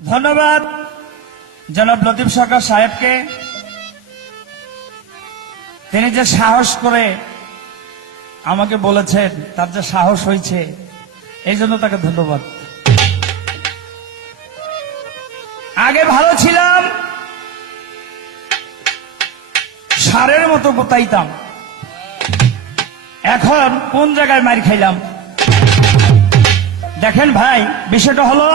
ধন্যবাদ জনাব লতিফ সরকার সাহেবকে। তিনি যে সাহস করে আমাকে বলেছেন, তার যে সাহস হয়েছে, এই জন্য তাকে ধন্যবাদ। আগে ভালো ছিলাম, সারের মতো গোতাইতাম, এখন কোন জায়গায় মার খাইলাম। দেখেন ভাই, বিষয়টা হলো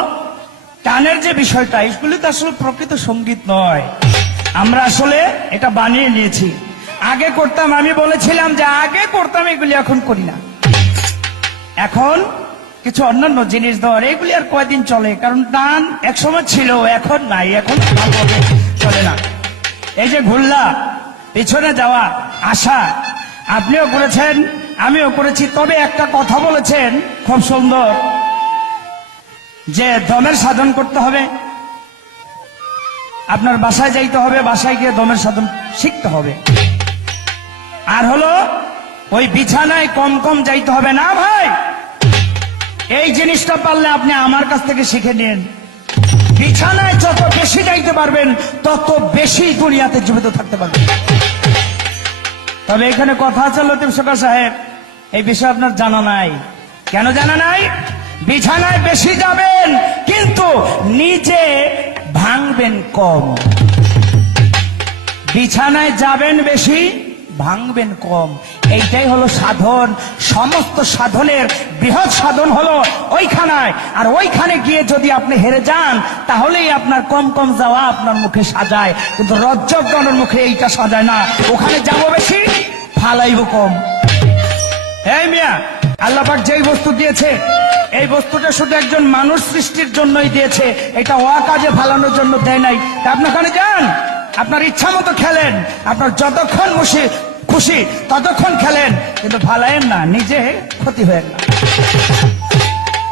গানের যে বিষয়টা, এগুলি তো আসলে প্রকৃত সঙ্গীত নয়, আমরা আসলে এটা বানিয়ে নিয়েছি। আগে করতাম, আমি বলেছিলাম যে আগে করতাম এগুলি, এখন করি না। এখন কিছু অন্যান্য জিনিস দেওয়ার, এগুলি আর কয়দিন চলে, কারণ গান একসময় ছিল, এখন নাই, এখন চলে না। এই যে ঘুরলা, পিছনে যাওয়া, আশা, আপনিও করেছেন, আমিও করেছি। তবে একটা কথা বলেছেন খুব সুন্দর, যে দমের সাধন করতে হবে, আপনার বাসায় যাইতে হবে, বাসায় গিয়ে দমের সাধন শিখতে হবে। আর হলো ওই বিছানায় কম কম যাইতে হবে না ভাই। এই জিনিসটা পারলে আপনি আমার কাছ থেকে শিখে নিন। বিছানায় যত বেশি যাইতে পারবেন, তত বেশি দুনিয়াতে জীবিত থাকতে পারবেন। তবে এখানে কথা আছে লতিফ সরকার সাহেব, এই বিষয়ে আপনার জানা নাই। কেন জানা নাই? বিছানায় বেশি যাবেন, কিন্তু নিজে ভাঙবেন কম। বিছানায় যাবেন বেশি, ভাঙবেন কম। এইটাই হলো সাধন। সমস্ত সাধনের বৃহৎ সাধন হলো ওইখানায়। আর ওইখানে গিয়ে যদি আপনি হেরে যান, তাহলেই আপনার কম কম যাওয়া আপনার মুখে সাজায়, কিন্তু রজ্জবগণের মুখে এইটা সাজায় না। ওখানে যাবো বেশি, ফালাইব কম। এই মিয়া, আল্লাহ পাক যেই বস্তু দিয়েছে, এই বস্তুটা শুধু একজন মানুষ সৃষ্টির জন্যই দিয়েছে, এটা অকাজে ফালানোর জন্য দেয় নাই। তা আপনি ওখানে যান, আপনার ইচ্ছা মতো খেলেন, আপনার যতক্ষণ খুশি ততক্ষণ খেলেন, কিন্তু ফালায়েন না, নিজে ক্ষতি হয়ে না।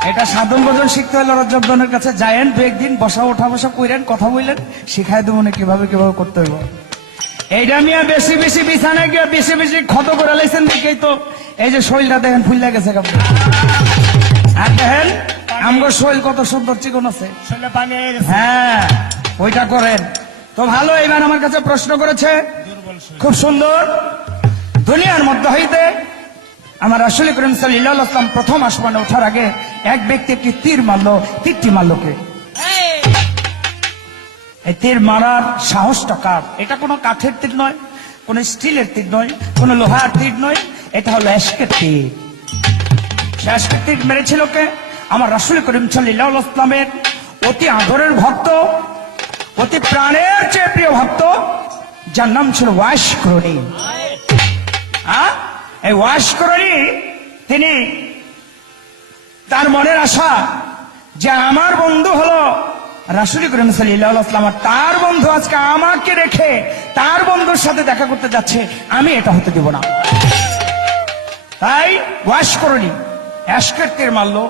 এটা সাধন ভোজন শিখতে হলে রজ্জবগণের কাছে যায়েন, দু একদিন বসা ওঠা বসা কইরেন, কথা বললেন, শিখাই দেবো না কিভাবে কিভাবে করতে হইব। এইটা মিয়া বেশি বেশি বিছানায় গিয়ে বেশি বেশি ক্ষত করে লাইছেন, দেখেই তো এই যে শরীরটা দেখেন ফুলে গেছে। আর দেখেন আমগো শরীর কত সুন্দর চিকন আছে। হ্যাঁ, ওইটা করেন তো ভালো। এইবার আমার কাছে প্রশ্ন করেছে, খুব সুন্দর। দুনিয়ার মধ্যে হইতে আমার রাসূল করিম সাল্লাল্লাহু আলাইহি ওয়াসাল্লাম প্রথম আসমানে ওঠার আগে এক ব্যক্তি একটি তীর মারলো। তীরটি মারলো কে? এই তীর মারার সাহসটা কার? এটা কোনো কাঠের তীর নয়, কোনো স্টিলের তীর নয়, কোনো লোহার তীর নয়, এটা হলো এশকের তীর। সে এশকের তীর মেরেছিল কে? আমার রাসূল করিম সাল্লাল্লাহু আলাইহি ওয়াসাল্লামের অতি আদরের ভক্ত, অতি প্রাণের চেয়ে প্রিয় ভক্ত, যার নাম ছিল ওয়াইস করণী। এই ওয়াইস করণী, তিনি তার মনের আশা যে আমার বন্ধু হলো রাসূল করিম সাল্লাল্লাহু আলাইহি ওয়াসাল্লাম, তার বন্ধু আজকে আমাকে রেখে তার বন্ধুর সাথে দেখা করতে যাচ্ছে, আমি এটা হতে দেব না। তাই ওয়াইস করণী এশকের তীর মারলো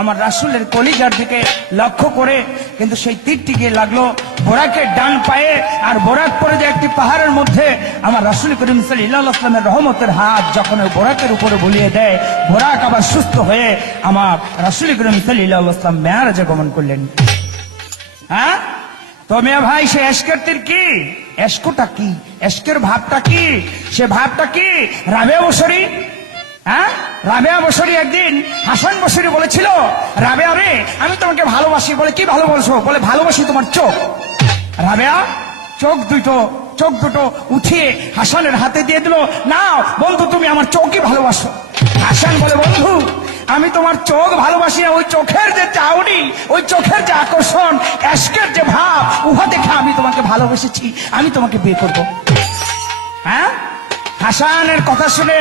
আমার রাসূলের কলিজার দিকে লক্ষ্য করে, কিন্তু সেই তীরটি গিয়ে লাগলো বোরাকের ডান পায়ে। আর বোরাক পরে যে একটি পাহাড়ের মধ্যে আমার রাসূল করিম সাল্লাল্লাহু আলাইহি ওয়াসাল্লামের রহমতের হাত যখন ওই বোরাকের উপরে বুলিয়ে দেয়, বোরাক আবার সুস্থ হয়ে আমার রাসূল করিম সাল্লাল্লাহু আলাইহি ওয়াসাল্লাম মেরাজে গমন করলেন। হ্যাঁ, তো মেয়া ভাই, সে এশকের তীর কি? এশকটা কি? এশকের ভাবটা কি? সে ভাবটা কি? রাবেয়া বসরি, রাবেয়া বসরি একদিন হাসান বসরি বলেছিল, রাবেয়া রে, আমি তোমাকে ভালোবাসি। বলে কি ভালোবাসো? বলে ভালোবাসি তোমার চোখ। রাবেয়া চোখ দুটো উঠিয়ে হাসানের হাতে দিয়ে দিল, নাও বন্ধু, তুমি আমার চোখই ভালোবাসো। হাসান বলে, বন্ধু, আমি তোমার চোখ ভালোবাসি না, ওই চোখের যে চাউনি, ওই চোখের যে আকর্ষণ, এশকের যে ভাব, উহা দেখে আমি তোমাকে ভালোবেসেছি, আমি তোমাকে বিয়ে করবো। হ্যাঁ, হাসানের কথা শুনে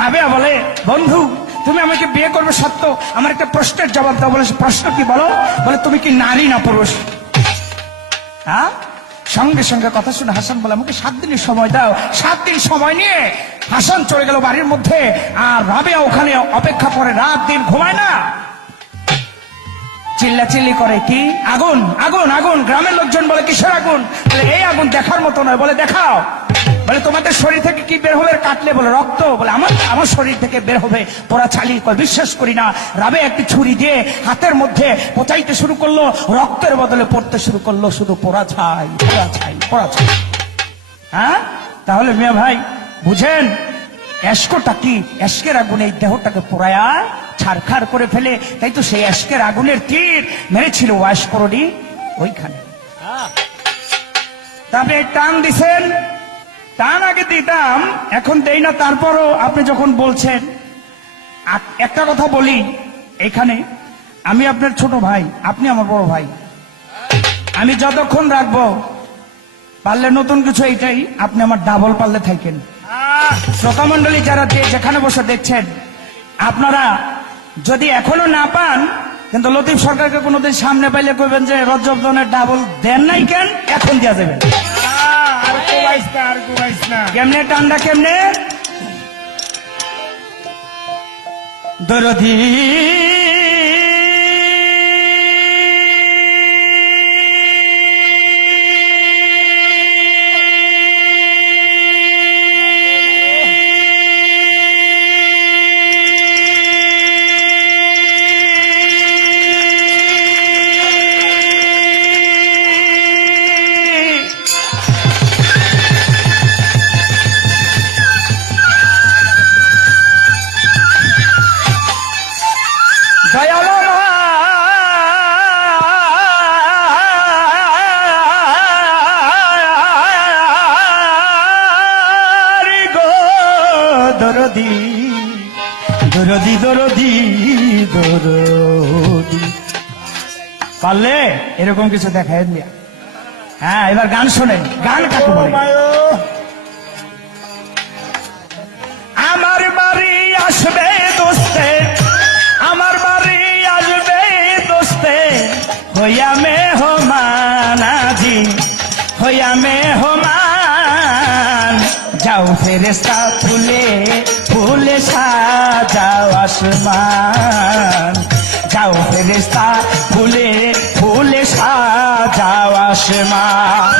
রাবেয়া বলে, বন্ধু, তুমি আমাকে বিয়ে করবে সত্য, আমার একটা প্রশ্নের জবাব দাও। বলে, প্রশ্ন কি বলো? বলে, তুমি কি নারী না পুরুষ? হ্যাঁ, সঙ্গে সঙ্গে কথা শুনে হাসান বলে, আমাকে 7 দিনের সময় দাও। 7 দিন সময় নিয়ে হাসান চলে গেল বাড়ির মধ্যে, আর রাবেয়া ওখানে অপেক্ষা করে, রাত দিন ঘুমায় না, চিল্লাচিল্লি করে। কি? আগুন আগুন আগুন। গ্রামের লোকজন বলে, কিসের আগুন? বলে, এই আগুন দেখার মতো নয়। বলে, দেখাও। বলে তোমাদের শরীর থেকে কি বের হবে? কাটলে বলে রক্ত। বলে আমার আমার শরীর থেকে বের হবে পোড়া ছালি। বিশ্বাস করি না। রাবে একটি ছুরি দিয়ে হাতের মধ্যে পচাইতে শুরু করলো, রক্তের বদলে পড়তে শুরু করলো শুধু পোড়া ছাই, পোড়া ছাই, পোড়া ছাই। হ্যাঁ, তাহলে মিয়া ভাই বুঝেন এশকটা কি? এশকের আগুনে এই দেহটাকে পোড়ায়া ছারখার করে ফেলে। তাই তো সেই এশকের আগুনের তীর মেরেছিল ওয়াশকরণী ওইখানে। আপনি টান দিছেন, টান আগে দিতাম, এখন দেই না। তারপরও আপনি যখন বলছেন, একটা কথা বলি, এখানে আমি আপনার ছোট ভাই, আপনি আমার বড় ভাই। আমি যতক্ষণ রাখবো, পারলে নতুন কিছু এইটাই, আপনি আমার ডাবল পারলে থাকেন। শ্রোতা মন্ডলী যারা যেখানে বসে দেখছেন, আপনারা যদি এখনো না পান, কিন্তু লতিফ সরকারকে কোনোদিন সামনে পাইলে কইবেন যে রজব জনের ডাবল দেন নাই কেন, এখন দিয়া যাবেন। কেমনে টান্ডা, কেমনে দরদি দরদি দরদি দরদি দরদি। পারলে এরকম কিছু দেখায় দিয়া। হ্যাঁ, এবার গান শোনেন। গান কাকে বলে? আমার বাড়ি আসবে দোস্তে, আমার বাড়ি আসবে দোস্তে, হইয়া মেহমান আজি, হইয়া মেহমান। যাও ফেরেশতা ফুলে ফুলে সাজাও আসমান, যাও ফেরেশতা ফুলে ফুলে সাজাও আসমান।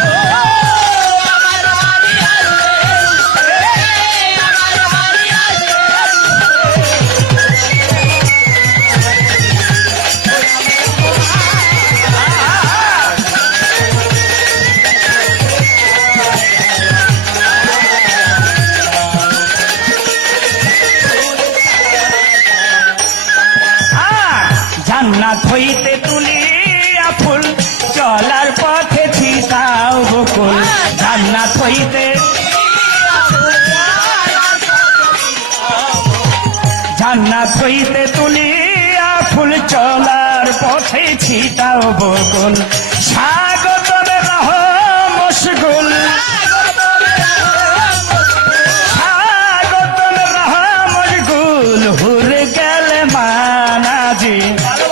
জান্নাত হইতে তুলিয়া ফুল চলার পথে ছিটাও বকুল, জান্নাত হইতে, জান্নাত হইতে তুলিয়া ফুল চলার পথে ছিটাও বকুল। স্বাগত রহ মশগুল, স্বাগত রহ মশগুল, হুরে গেলে মানাজি,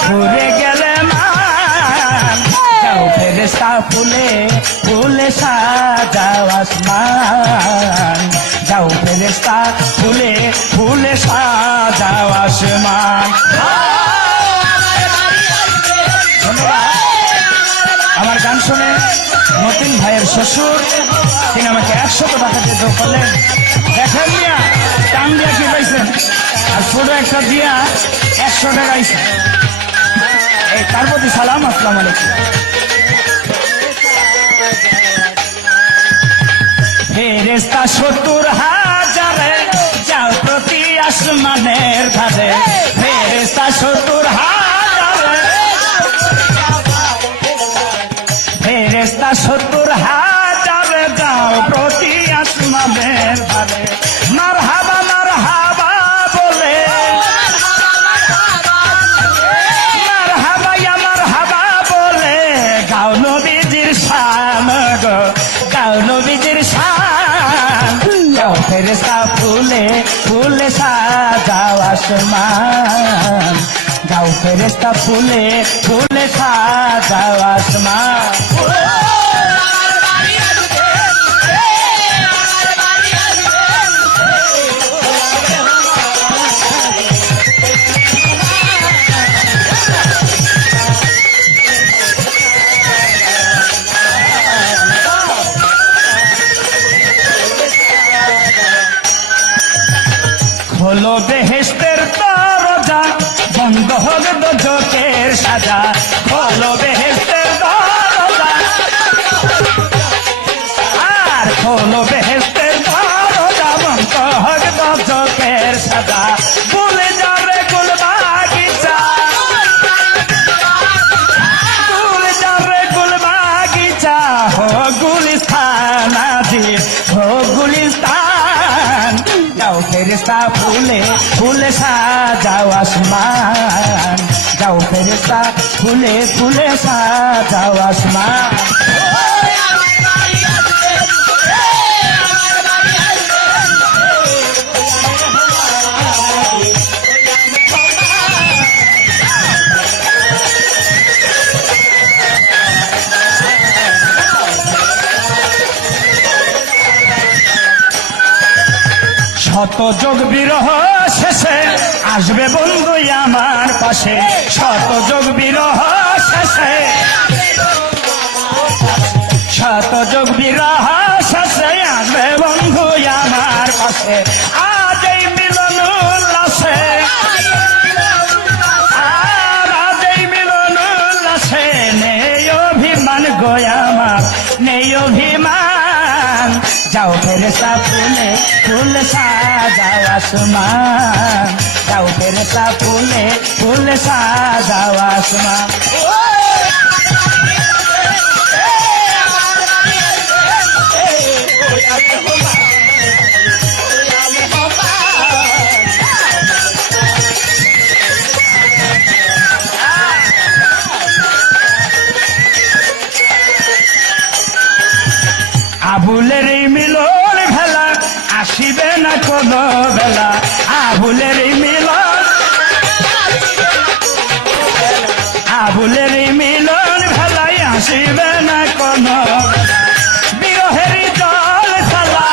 ঘুরে গেলে মান। যাও ফেরেশতা ফুলে ফুলে সাজাও আসমান, যাও ফেরেশতা ফুলে ফুলে সাজাও আসমান। আমার গান শুনে নতুন ভাইয়ের শ্বশুর, তিনি আমাকে 100 টাকা দিয়ে করলেন। দেখেন মিয়া, টান দিয়া কি পাইছেন, আর ছোট একটা দিয়া 100 টাকা আইছে। তার প্রতি সালাম, আসসালামু আলাইকুম। ফেরেশতা 70,000 যাও প্রতি আসমানের ধারে, ফেরেশতা 70,000, ফেরেশতা 70,000 যাও প্রতি আসমানের ধারে। মারহাবা মারহাবা বলে, গাও নবীজির শান গো, গাও নবীজির শান। যাও ফেরেশতা ফুলে ফুলে সাজাও আসমান, যাও ফেরেশতা ফুলে ফুলে সাজাও আসমান। সাজা, খোলো বেহেশতের দরজা, আর খোলো বেহেশতের দরজা, বন্ধ হোক দোজখের সাজা। ভুলে যাবে গুল বাগিচা, ভুলে যাবে গুল বাগিচা, হো গুলিস্তান আজিব, হো গুলিস্তান। যাও ফেরেশতা ফুলে ফুলে সাজাও আসমান, যাও ফেরেশতা ফুলে ফুলে সাজাও আসমান। শত যোগ বিরহ শেষে আসবে বন্ধু আমার পাশে, শত যোগ বিরহ শেষে, শত যোগ বিরহ শেষে আসবে বন্ধু আমার পাশে। আজ এই মিলন উল্লাসে, আর আজ এই মিলন উল্লাসে, নেই অভিমান গো আমার, নেই অভিমান। যাও ফেরেশতা ফুলে ফুলে সাজাও আসমান, যাও ফেরেশতা ফুলে ফুলে সাজাও আসমান। আবুলের এই মিলন ভেলা আসিবে না কোনো বেলা, আবুলের এই মিলন, আবুলের এই মিলন ভেলাই আসিবে না কোনো বেলা। বিরহের জল ফেলা,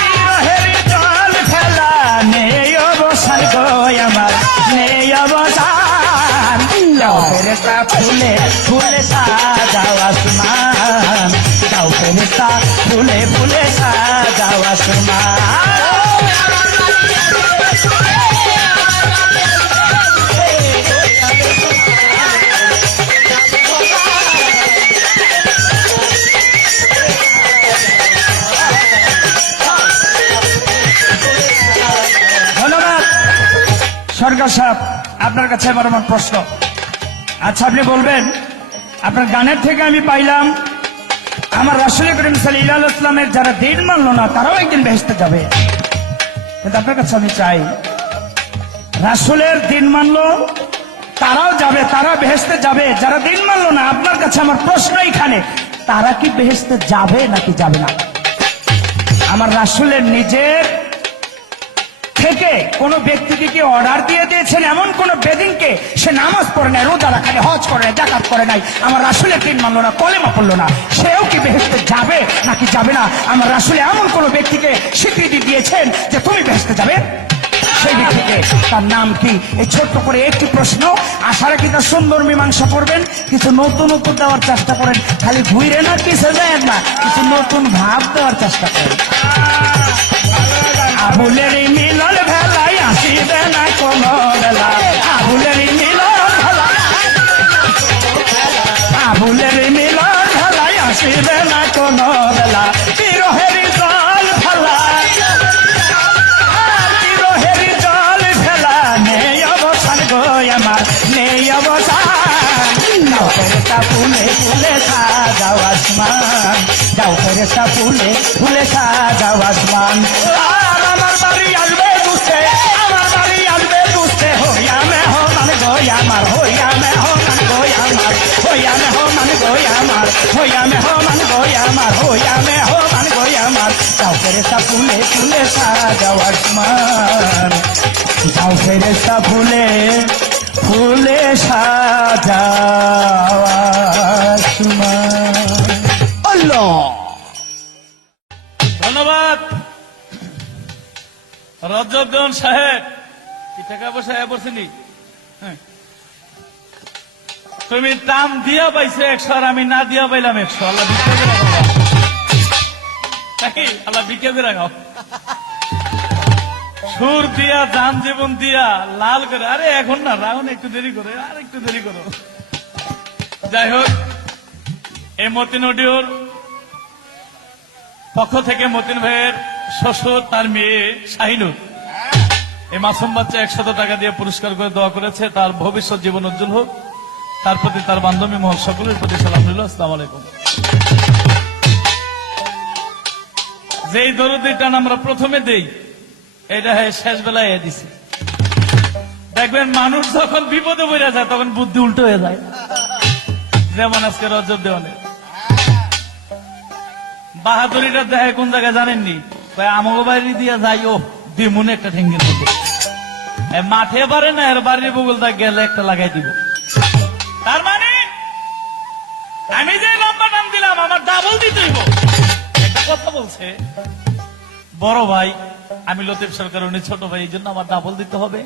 বিরহের জল ফেলা, নেই অবসান গো আমার, নেই অবসান। যাও ফেরেশতা ফুলে ফুলে সাজাও আসমান, যাও ফেরেশতা ফুলে ফুলে সাজাও আসমান। ধন্যবাদ সরকার সাহেব, আপনার কাছে এবার আমার প্রশ্ন। আচ্ছা আপনি বলবেন, আপনার গানের থেকে আমি পাইলাম আমার রাসূল করিম সাল্লাল্লাহু আলাইহি ওয়াসাল্লামের যারা দিন মানলো না তারাও একদিন বেহেশতে যাবে। কিন্তু আপনার কাছে আমি চাই, রাসূলের দিন মানলো তারাও যাবে, তারা বেহেশতে যাবে, যারা দিন মানলো না। আপনার কাছে আমার প্রশ্ন এখানে, তারা কি বেহেশতে যাবে নাকি যাবে না? আমার রাসূলের নিজের থেকে কোন ব্যক্তিকে কি অর্ডার দিয়ে দিয়েছেন এমন কোন বেদিনকে সে নামাজ পড়ে নাই, রোজা রাখে নাই, হজ করে নাই, যাকাত করে নাই, আমার রাসূলের দিন মানলো না, কলেমা পড়লো না, সেও কি বেহেশতে যাবে নাকি যাবে না? আমার রাসূল এমন কোন ব্যক্তিকে স্বীকৃতি দিয়েছেন যে তুমি বেহেশতে যাবে, সেই ব্যক্তিকে তার নাম কি? এই ছোট্ট করে একটি প্রশ্ন, আশা রাখি তার সুন্দর মীমাংসা করবেন। কিছু নতুন উত্তর দেওয়ার চেষ্টা করেন, খালি ঘুরে না কিছু দেন না, কিছু নতুন ভাব দেওয়ার চেষ্টা করেন। আবুলের মিলন ভেলাই আসিবে না কোন বেলা, আবুলের মিলন ভেলা, আবুলের মিলন ভেলাই আসিবে না কোন বেলা। বিরহের জল ফেলা, বিরহের জল ফেলা, নেই অবসান গো আমার, নেই অবসান। যাও ফেরেশতা ফুলে ফুলে সাজাও আসমান, যাও ফেরেশতা ফুলে ফুলে সাজাও আসমান। আমার বাড়ি আসবে দুসে, আমার বাড়ি আসবে দুসে, হইয়া মেহমান গো আমার, হইয়া মেহমান গো আমার, হইয়া মেহমান গো আমার, হইয়া মেহমান গো আমার, হইয়া মেহমান গো আমার। যাও ফেরেশতা ফুলে ফুলে সাজাও আসমান, যাও ফেরেশতা ফুলে ফুলে সাজাও আসমান। আল্লাহ। ধন্যবাদ রজবন সাহেব। কি টাকা পয়সা বলছিনি? তুমি দাম দিয়া পাইছে 100 আর আমি না দিয়া পাইলাম 100। আল্লাহ ভিক্ষা করে রাখো, আল্লাহ ভিক্ষা করে রাখো। সুর দিয়া যান জীবন দিয়া লাল করে, আরে এখন না, রাউন একটু দেরি করে, আর একটু দেরি করো। যাই হোক, এই মতিন অডিওর পক্ষ থেকে মতিন ভাইয়ের শ্বশুর তার মেয়ে শাহিনুর এই মাসুম বাচ্চা 100 টাকা দিয়ে পুরস্কার করে দোয়া করেছে, তার ভবিষ্যৎ জীবন উজ্জ্বল হোক। তার প্রতি, তার বান্ধবী মহল সকলের প্রতি সালাম রইল। আসসালামু আলাইকুম। যেই দরুদের টান আমরা প্রথমে দেই, এটা শেষ বেলায় দিছে। দেখবেন মানুষ যখন বিপদে পড়ে যায় তখন বুদ্ধি উল্টো হয়ে যায়, যেমন আজকে রজব দেওয়ানে বাহাদুরিটা দেখে কোন জায়গায় জানেননি? আমাকে বাড়ি দিয়ে যাই, ও দিমুনে একটা ঠেঙ্গির মধ্যে মাঠে পারে না, এর বাড়ির বগলটা গেলে একটা লাগাই দিব। তার মানে আমি যে লম্বা টান দিলাম আমার ডাবল দিতেই একটা কথা বলছে বড় ভাই, আমি লতিফ সরকার, উনি ছোট ভাই, এই জন্য আমার ডাবল দিতে হবে।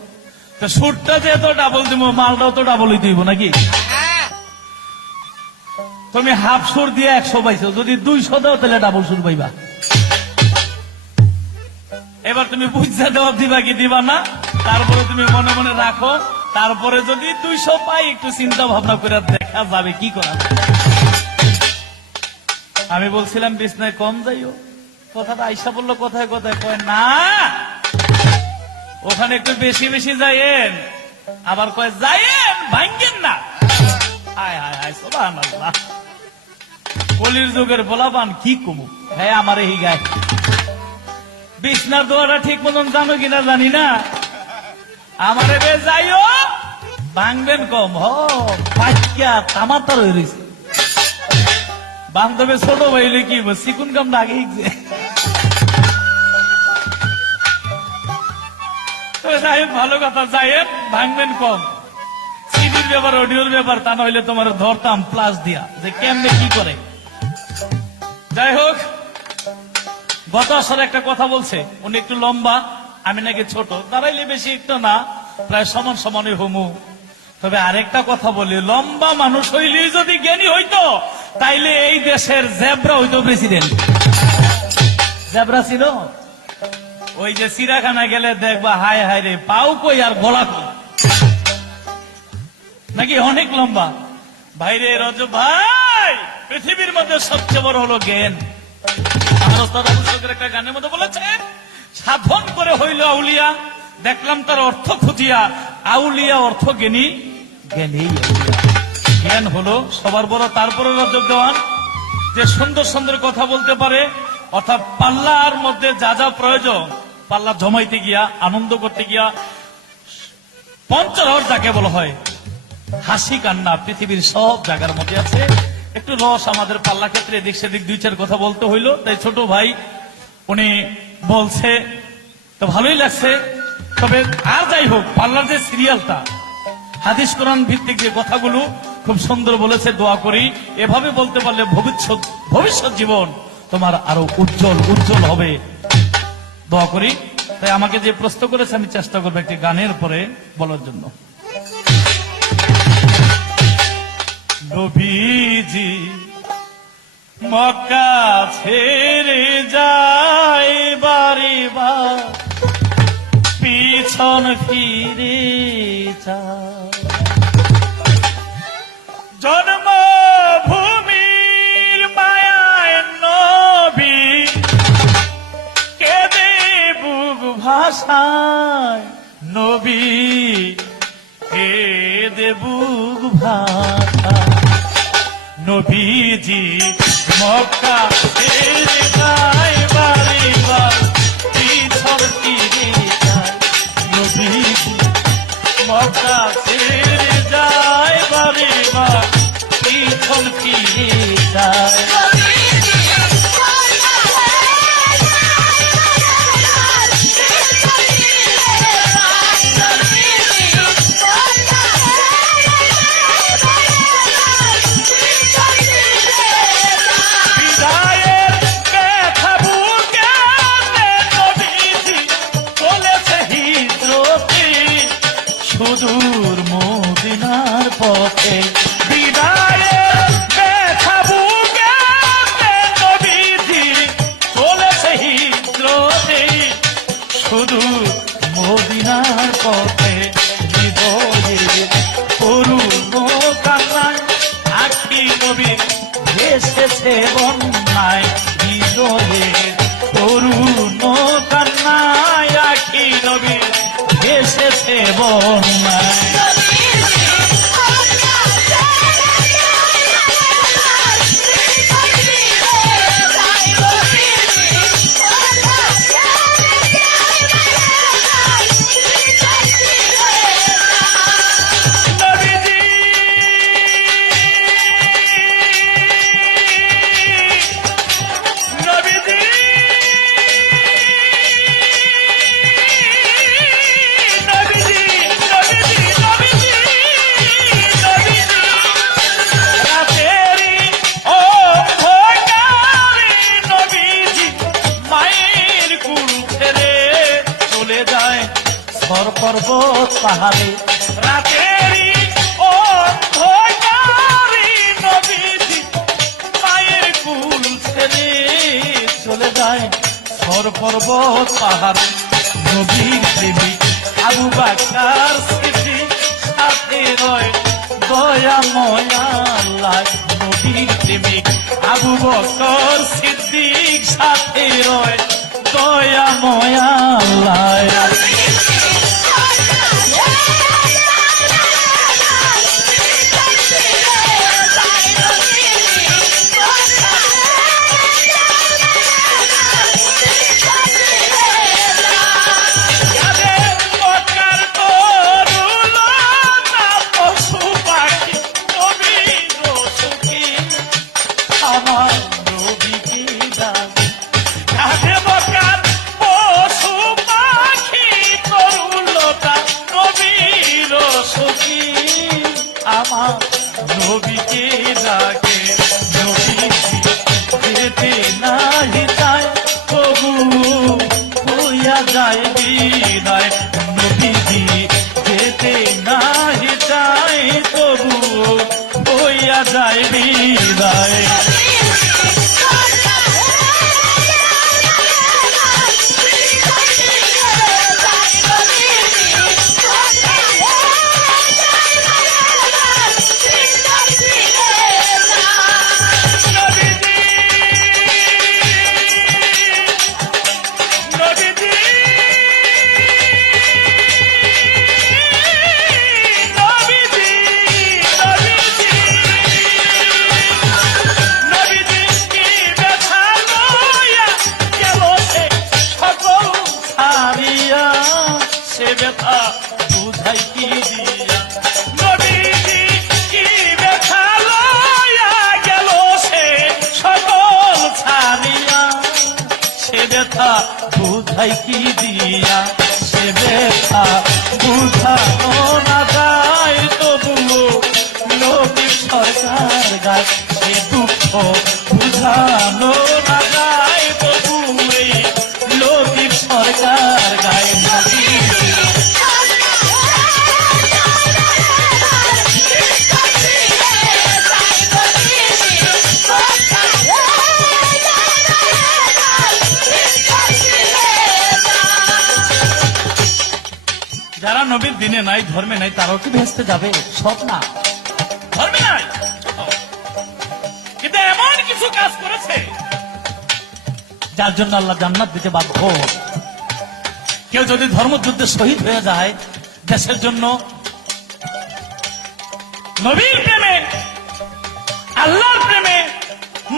তো সুরটা যেহেতু ডাবল দিব, মালটাও তো ডাবলই দিব নাকি? তুমি হাফ সুর দিয়ে 100 পাইছো, যদি 200 দাও তাহলে ডাবল সুর পাইবা। এবার তুমি বুঝতে জবাব দিবা কি দিবা না, তারপরে তুমি মনে মনে রাখো। তারপরে যদি 200 পাই, একটু চিন্তা ভাবনা করে দেখা যাবে কি করা। আমি বলছিলাম বিছনায় কম যাইও, কথাটা আইসা বললো কোথায় কোথায়, কয় না ওখানে একটু বেশি বেশি যাইয়েন, আবার কয় যাইয়েন ভাঙ্গেন না। হায় হায় হায়, সুবহানাল্লাহ। কলির যুগের বলাবান কি কমু, হ্যাঁ আমার এই গায়ে বিছনার দোয়াটা ঠিক মতন জানো কিনা জানি না, আমারে বে যাইও ভাঙবেন কম, পাইকা তামাতার হয়ে রয়েছে। বান্ধবে ছোট ভাইলে কি চিকুন কামটা আগে যাই হোক, ভালো কথা, যাইয়েন ভাঙবেন কম। সিডির ব্যাপার, অডিওর ব্যাপার, তা নইলে তোমার ধরতাম প্লাস দিয়া যে কেমনে কি করে। যাই হোক, গত আসলে একটা কথা বলছে, উনি একটু লম্বা, আমি নাকি ছোট, দাঁড়াইলে বেশি একটু না, প্রায় সমান সমানই হমু। তবে আরেকটা কথা বলি, লম্বা মানুষ হইলেই যদি জ্ঞানী হইতো, তাইলে এই দেশের জেব্রা হইতো প্রেসিডেন্ট। জেব্রা ছিল ওই যে চিড়াখানা গেলে দেখবা হায় হায় রে, পাও কই আর গলা কই, নাকি অনেক লম্বা। ভাইরে রজব ভাই, পৃথিবীর মধ্যে সবচেয়ে বড় হলো জ্ঞান। একটা গানের মধ্যে বলেছে, সাধন করে হইল আউলিয়া, দেখলাম তার অর্থ খুঁজিয়া, আউলিয়া অর্থ জ্ঞানী, জ্ঞানী জ্ঞান হলো সবার বড়। তারপরে রজব দেওয়ান যে সুন্দর সুন্দর কথা বলতে পারে, অর্থাৎ পাল্লার মধ্যে যা যা প্রয়োজন, পাল্লা জমাইতে গিয়া, আনন্দ করতে গিয়া, পঞ্চরস যাকে বলা হয়, হাসি কান্না পৃথিবীর সব জায়গার মধ্যে আছে। একটু রস আমাদের পাল্লা ক্ষেত্রে এদিক সেদিক 2-4 কথা বলতে হইলো, তাই ছোট ভাই উনি বলছে, তো ভালোই লাগছে। তবে আর যাই হোক, পাল্লার যে সিরিয়ালটা, হাদিস কোরআন ভিত্তিক যে কথাগুলো খুব সুন্দর বলেছে। দোয়া করি এভাবে বলতে পারলে ভবিষ্যৎ জীবন তোমার আরো উজ্জ্বল উজ্জ্বল হবে, দোয়া করি। তাই আমাকে যে প্রশ্ন করেছে, আমি চেষ্টা করবো একটি গানের পরে বলার জন্য। নবীজি মক্কা ছেড়ে যায় বারে বার, পিছন ফিরে যায়, জন্মভূমির মায়ায় নবী কেঁদে বুক ভাষায়, নবী কেঁদে বুক ভাষায়। নবীজি মক্কা ছেড়ে যায় বারে বার, পিছন ফিরে যায়, নবীজি মক্কা ছেড়ে যায় বারে বার, পিছন ফিরে যায়। সুদূর মদিনার পথে বিদায়ের ভেসেছে বন্যায় হৃদয়ে তরুণ কান্নায় আখি নবী ভেসেছে বন্যায় পর্বত পাহাড়ে রাতেরি অন্ধকারে নবীজি মায়ের কুল ছেড়ে চলে যায় সর পর্বত পাহাড়ে নবীর প্রেমিক আবু বকর সিদ্দিক সাথে রয় দয়াময় আল্লাহ নবীর প্রেমিক আবু বকর সিদ্দিক সাথে রয় দয়াময় আল্লাহ আমার নবীকে ডাকে নবী যেতে নাই যায় তবু হইয়া যায় বিদায় নবীজি যেতে নাই যায় তবু হইয়া যায় বিদায় বুঝাই কি দিয়া নবীজি কি ব্যথা লইয়া গেল সে সকল ছাড়িয়া সে ব্যথা বুঝাই কি দিয়া সে ব্যথা বুঝানো না যায় তবুও নবী সরকার গায় সে দুঃখ বুঝানো না যায় তবু এই নবী সরকার গায় যারা নবীর দিনে নাই ধর্মে নাই তারাও কি ভেস্তে যাবে? সব না, ধর্মে নাই কিন্তু এমন কিছু কাজ করেছে যার জন্য আল্লাহ জান্নাত দিতে বাধ্য। কেউ যদি ধর্মযুদ্ধে শহীদ হয়ে যায় দেশের জন্য, নবীর প্রেমে, আল্লাহর প্রেমে,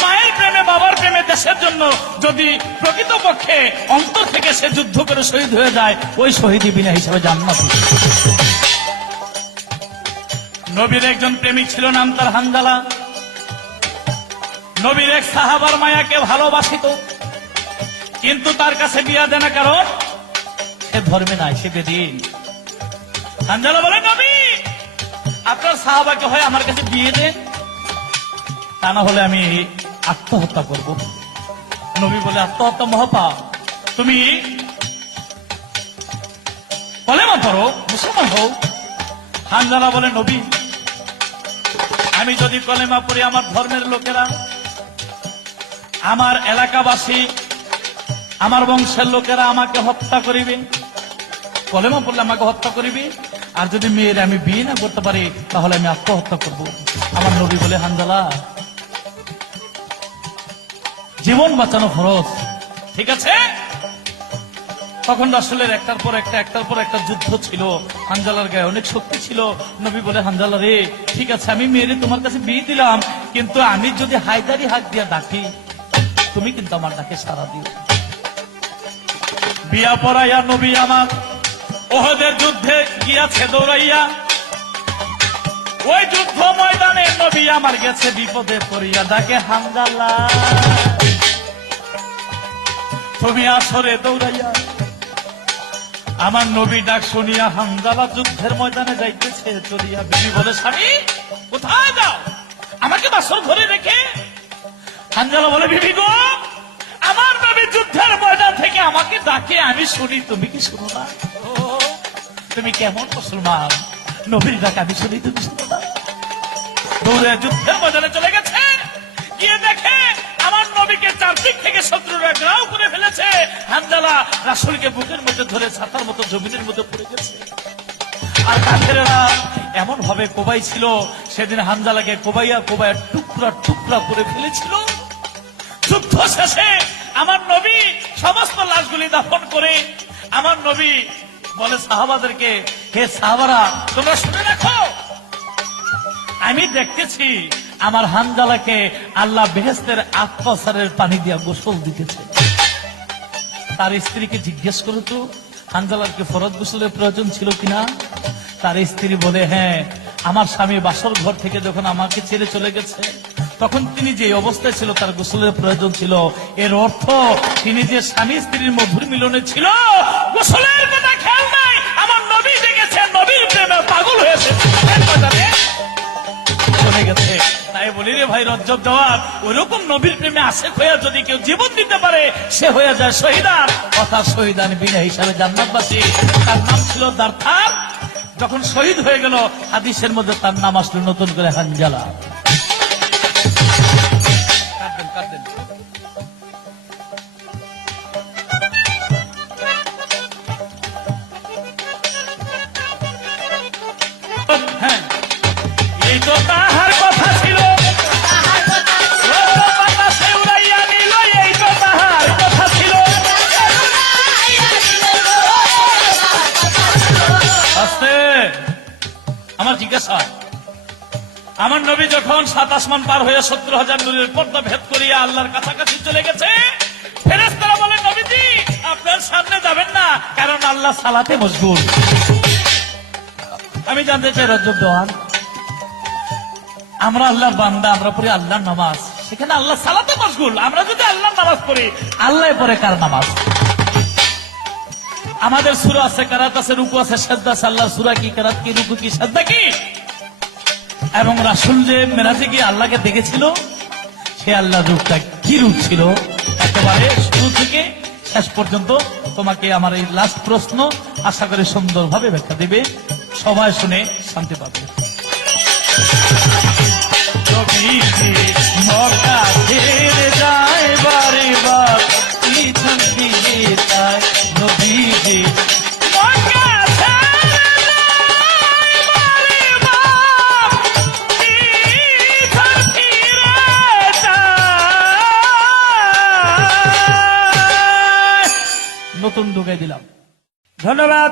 মায়ের প্রেমে, বাবার প্রেমে, দেশের জন্য যদি প্রকৃতপক্ষে অন্তর থেকে সে যুদ্ধ করে শহীদ হয়ে যায়, ওই শহীদই বিনা হিসাবে জান্নাত। নবীর একজন প্রেমিক ছিল, নাম তার হানজালা। নবীর এক সাহাবার মায়াকে ভালোবাসিত, কিন্তু তার কাছে বিয়া দেয় না, কারণ সে ধর্মে নাই, সে বেদিন। হানজালা বলে, নবী আপনার সাহাবাকে হয় আমার কাছে বিয়ে দেন, তা না হলে আমি আত্মহত্যা করব। নবী বলে, আত্মহত্যা মহাপাপ, তুমি কলেমা পড়ো, মুসলমান হও। হানজালা বলে, নবী আমি যদি কলেমা পড়ি আমার ধর্মের লোকেরা, আমার এলাকাবাসী, আমার বংশের লোকেরা আমাকে হত্যা করিবে, কলেমা পড়লে আমাকে হত্যা করিবে, আর যদি মেয়ের আমি বিয়ে না করতে পারি তাহলে আমি আত্মহত্যা করব। আমার নবী বলে, হানজালা জীবন বাঁচানো ফরজ, ঠিক আছে? তখন রাসূলের একটার পর একটা যুদ্ধ ছিল। হানজালার গায়ে অনেক শক্তি ছিল। নবী বলে, হানজালা রে, ঠিক আছে আমি মেরে তোমার কাছে বিয়ে দিলাম, কিন্তু আমি যদি হায়দারি হাক দিয়া ডাকি, তুমি কিন্তু আমার ডাকে সাড়া দিও। বিয়া পড়াইয়া নবী আমার ওহদের যুদ্ধে গিয়াছে দৌড়াইয়া। ওই যুদ্ধ ময়দানে নবী আমার গেছে বিপদে পড়িয়া, ডাকে হানজালা তুমি আসরে দৌড়াইয়া। আমার নবী ডাক শুনিয়া হানজালা যুদ্ধের ময়দানে যাইতেছে চলিয়া। বিবি বলে, স্বামী কোথায় যাও, আমাকে বাসর ঘরে রেখে? হানজালা বলে, বিবি গো, আমার নবী যুদ্ধের ময়দান থেকে আমাকে ডাকে, আমি শুনি, তুমি কি শুনো না? ও, তুমি কেমন মুসলমান, নবীর ডাক আমি শুনি, তুমি শুনো না? দৌড়ে যুদ্ধের ময়দানে চলে গেছে, গিয়ে দেখে আমার নবীকে চারদিক থেকে শত্রুরা গ্রাউ করে ফেলেছে। হানজালা রাসূলকে বুকের মধ্যে ধরে ছাতার মতো জমিনের মধ্যে পড়ে গেছে। আর কাফেরেরা এমন ভাবে কোবাই ছিল, সেদিন হানজালাকে কোবাইয়া টুকরা টুকরা করে ফেলেছিল। যুদ্ধ শেষে আমার নবী সমস্ত লাশগুলি দাফন করে আমার নবী বলে সাহাবাদেরকে, হে সাহাবারা, তোমরা শুনে রাখো, আমি দেখতেছি আমার হানজালাকে আল্লাহ বেহেশতের আত্মসারের পানি দিয়া গোসল দিতেছে। তার স্ত্রীকে জিজ্ঞেস করো তো, হানজালার কি ফরজ গোসলের প্রয়োজন ছিল কিনা? তার স্ত্রী বলে, হ্যাঁ, আমার স্বামী বাসর ঘর থেকে যখন আমাকে ছেড়ে চলে গেছে, তখন তিনি যে অবস্থায় ছিল তার গোসলের প্রয়োজন ছিল। এর অর্থ তিনি যে স্বামী স্ত্রীর মধুর মিলনে ছিল, গোসলের কথা খেয়াল নাই। আমার নবী জেগেছে, নবীর প্রেমে পাগল হয়েছে, চলে গেছে। তাই বলি রে ভাই, রজ্জব দেওয়ার ওইরকম নবীর প্রেমে আশেক হইয়া যদি কেউ জীবন দিতে পারে, সে হয়ে যায় শহীদান, অর্থাৎ শহীদান বিনা হিসাবে জান্নাতবাসী। তার নাম ছিল দারথার। যখন শহীদ হয়ে গেল, হাদিসের মধ্যে তার নাম আসলো নতুন করে হানজালা। হ্যাঁ, এই তো তাহার কথা ছিল, বাতাসে উড়াইয়া নিল, এই তো তাহার কথা ছিল। আস্তে, আমার জিজ্ঞাসা, আমার নবী যখন 7 আসমান পার হয়ে 70,000 নূরের পর্দা ভেদ করিয়া আল্লাহর কাছাকাছি চলে গেছে, ফেরেশতারা বলে, নবীজি আপনার সামনে যাবেন না, কারণ আল্লাহ সালাতে মশগুল। আমি জানতে চাই রজ্জব দেওয়ান, আমরা আল্লাহর বান্দা, আমরা পড়ি আল্লাহর নামাজ, সেখানে আল্লাহ সালাতে মশগুল। আমরা যদি আল্লাহর নামাজ পড়ি, আল্লাহ পড়ে কার নামাজ? আমাদের সূরা আছে, কেরাত আছে, রুকু আছে, সাজদা আছে। আল্লাহর সূরা কি, কেরাত কি, রুকু কি, সাজদা কি? এবং রাসূল যে মেরাজে গিয়ে আল্লাহকে দেখেছিল, সে আল্লাহর রূপটা কি রূপ ছিল, একেবারে শুরু থেকে শেষ পর্যন্ত তোমাকে আমার এই লাস্ট প্রশ্ন আশা করি সুন্দরভাবে ব্যাখ্যা দেবে, সবাই শুনে শান্তি পাবে। নবীজি মক্কা ছেড়ে যায় বারে বার, পিছন ফিরে যায়। নবীজি মক্কা ছেড়ে যায় বারে বার, পিছন ফিরে যায়। নতুন ঢুকাই দিলাম। ধন্যবাদ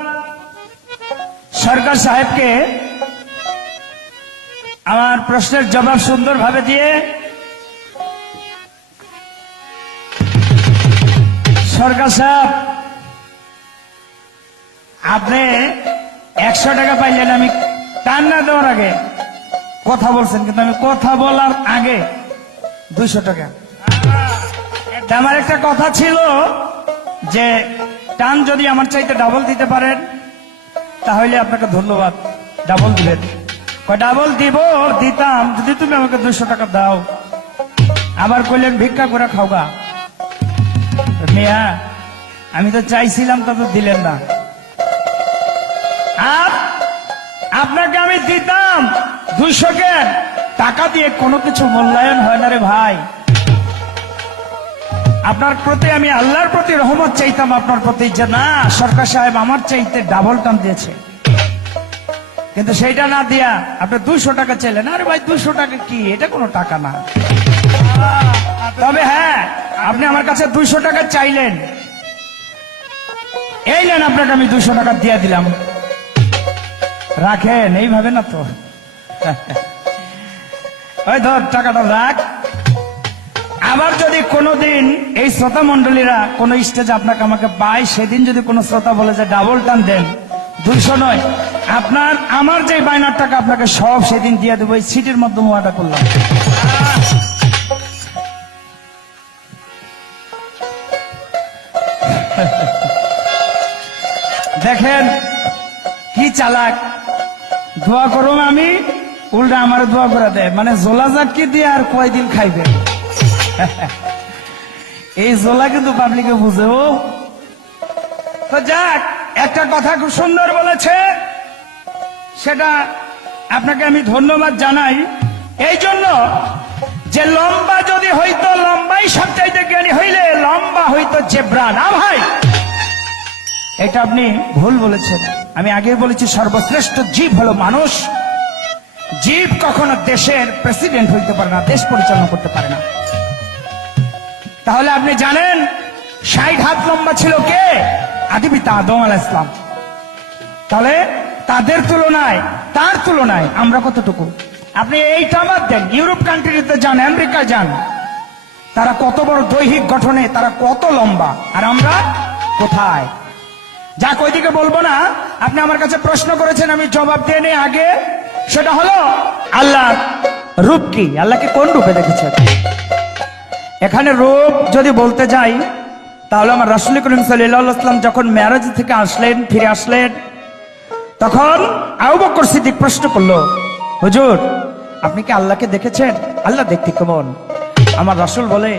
সরকার সাহেবকে আমার প্রশ্নের জবাব সুন্দরভাবে দিয়ে। সরকার সাহেব, আপনি 100 টাকা পাইলেন, আমি টান না দেওয়ার আগে কথা বলছেন, কিন্তু আমি কথা বলার আগে 200 টাকা। আমার একটা কথা ছিল যে টান যদি আমার চাইতে ডাবল দিতে পারেন, তাহলে আপনাকে ধন্যবাদ, ডাবল দিবেন। ডাবল দিব, দিতাম যদি তুমি আমাকে 200 টাকা দাও। আবার কইলেন ভিক্ষা করে খাওগা। মিয়া, আমি তো চাইছিলাম, তবে দিলেন না। আপনাকে আমি দিতাম 200 কে, টাকা দিয়ে কোনো কিছু মূল্যায়ন হয় না রে ভাই। আপনার প্রতি আমি আল্লাহর প্রতি রহমত চাইতাম, আপনার প্রতি যে না সরকার সাহেব আমার চাইতে ডাবল টান দিয়েছে, কিন্তু সেইটা না দিয়া আপনি 200 টাকা চাইলেন। আরে ভাই 200 টাকা কি, এটা কোনো টাকা না। তবে হ্যাঁ, আপনি আমার কাছে 200 টাকা চাইলেন, এই নেন আপনাকে আমি 200 টাকা দিয়ে দিলাম, রাখেন, এইভাবে না তো। ওই ধর টাকাটা রাখ। আবার যদি কোনোদিন এই শ্রোতা মন্ডলীরা কোন স্টেজে আপনাকে আমাকে পায়, সেদিন যদি কোনো শ্রোতা বলে যে ডাবল টান দেন, 200 নয়, আপনার আমার যে বায়নার টাকা আপনাকে সব সেদিন দিয়ে দেবো, এই সিটির মাধ্যমে ওয়াদা করলাম। দেখেন কি চালাক, দোয়া করুন আমি, উল্টা আমার দোয়া করে দেয়, মানে জোলা জাটকি দিয়ে আর কয়দিন খাইবে। এই জোলা কিন্তু পাবলিকে বুঝে। ও তো যাক, একটা কথা খুব সুন্দর বলেছে, সেটা আপনাকে আমি ধন্যবাদ জানাই এই জন্য যে লম্বা যদি হইতো, লম্বাই সবচাইতে জ্ঞানী হইলে লম্বা হইতো জেব্রা, না ভাই? এটা আপনি ভুল বলেছেন। আমি আগে বলেছি সর্বশ্রেষ্ঠ জীব হলো মানুষ। জীব কখনো দেশের প্রেসিডেন্ট হইতে পারে না, দেশ পরিচালনা করতে পারে না। তাহলে আপনি জানেন 60 হাত লম্বা ছিল কে? আদি পিতা আদম আলাইহিস সালাম। তাহলে তাদের তুলনায়, তার তুলনায় আমরা কতটুকু? আপনি এইটা বাদ দেন, ইউরোপ কান্ট্রিতে যান, আমেরিকা যান, তারা কত বড় দৈহিক গঠনে, তারা কত লম্বা, আর আমরা কোথায়? যাক, ওইদিকে বলবো না। আপনি আমার কাছে প্রশ্ন করেছেন, আমি জবাব দিয়ে নেই আগে। সেটা হলো আল্লাহ রূপ কি, আল্লাহকে কোন রূপে দেখেছেন? এখানে রূপ যদি বলতে যাই, তাহলে আমার রাসূল করিম সাল্লাল্লাহু আলাইহি ওয়াসাল্লাম যখন মেরাজ থেকে আসলেন, ফিরে আসলেন, তখন আবু বকর সিদ্দিক প্রশ্ন করলো, হুজুর আপনি কি আল্লাহকে দেখেছেন? আল্লাহ দেখতে কেমন? আমার রাসূল বলে,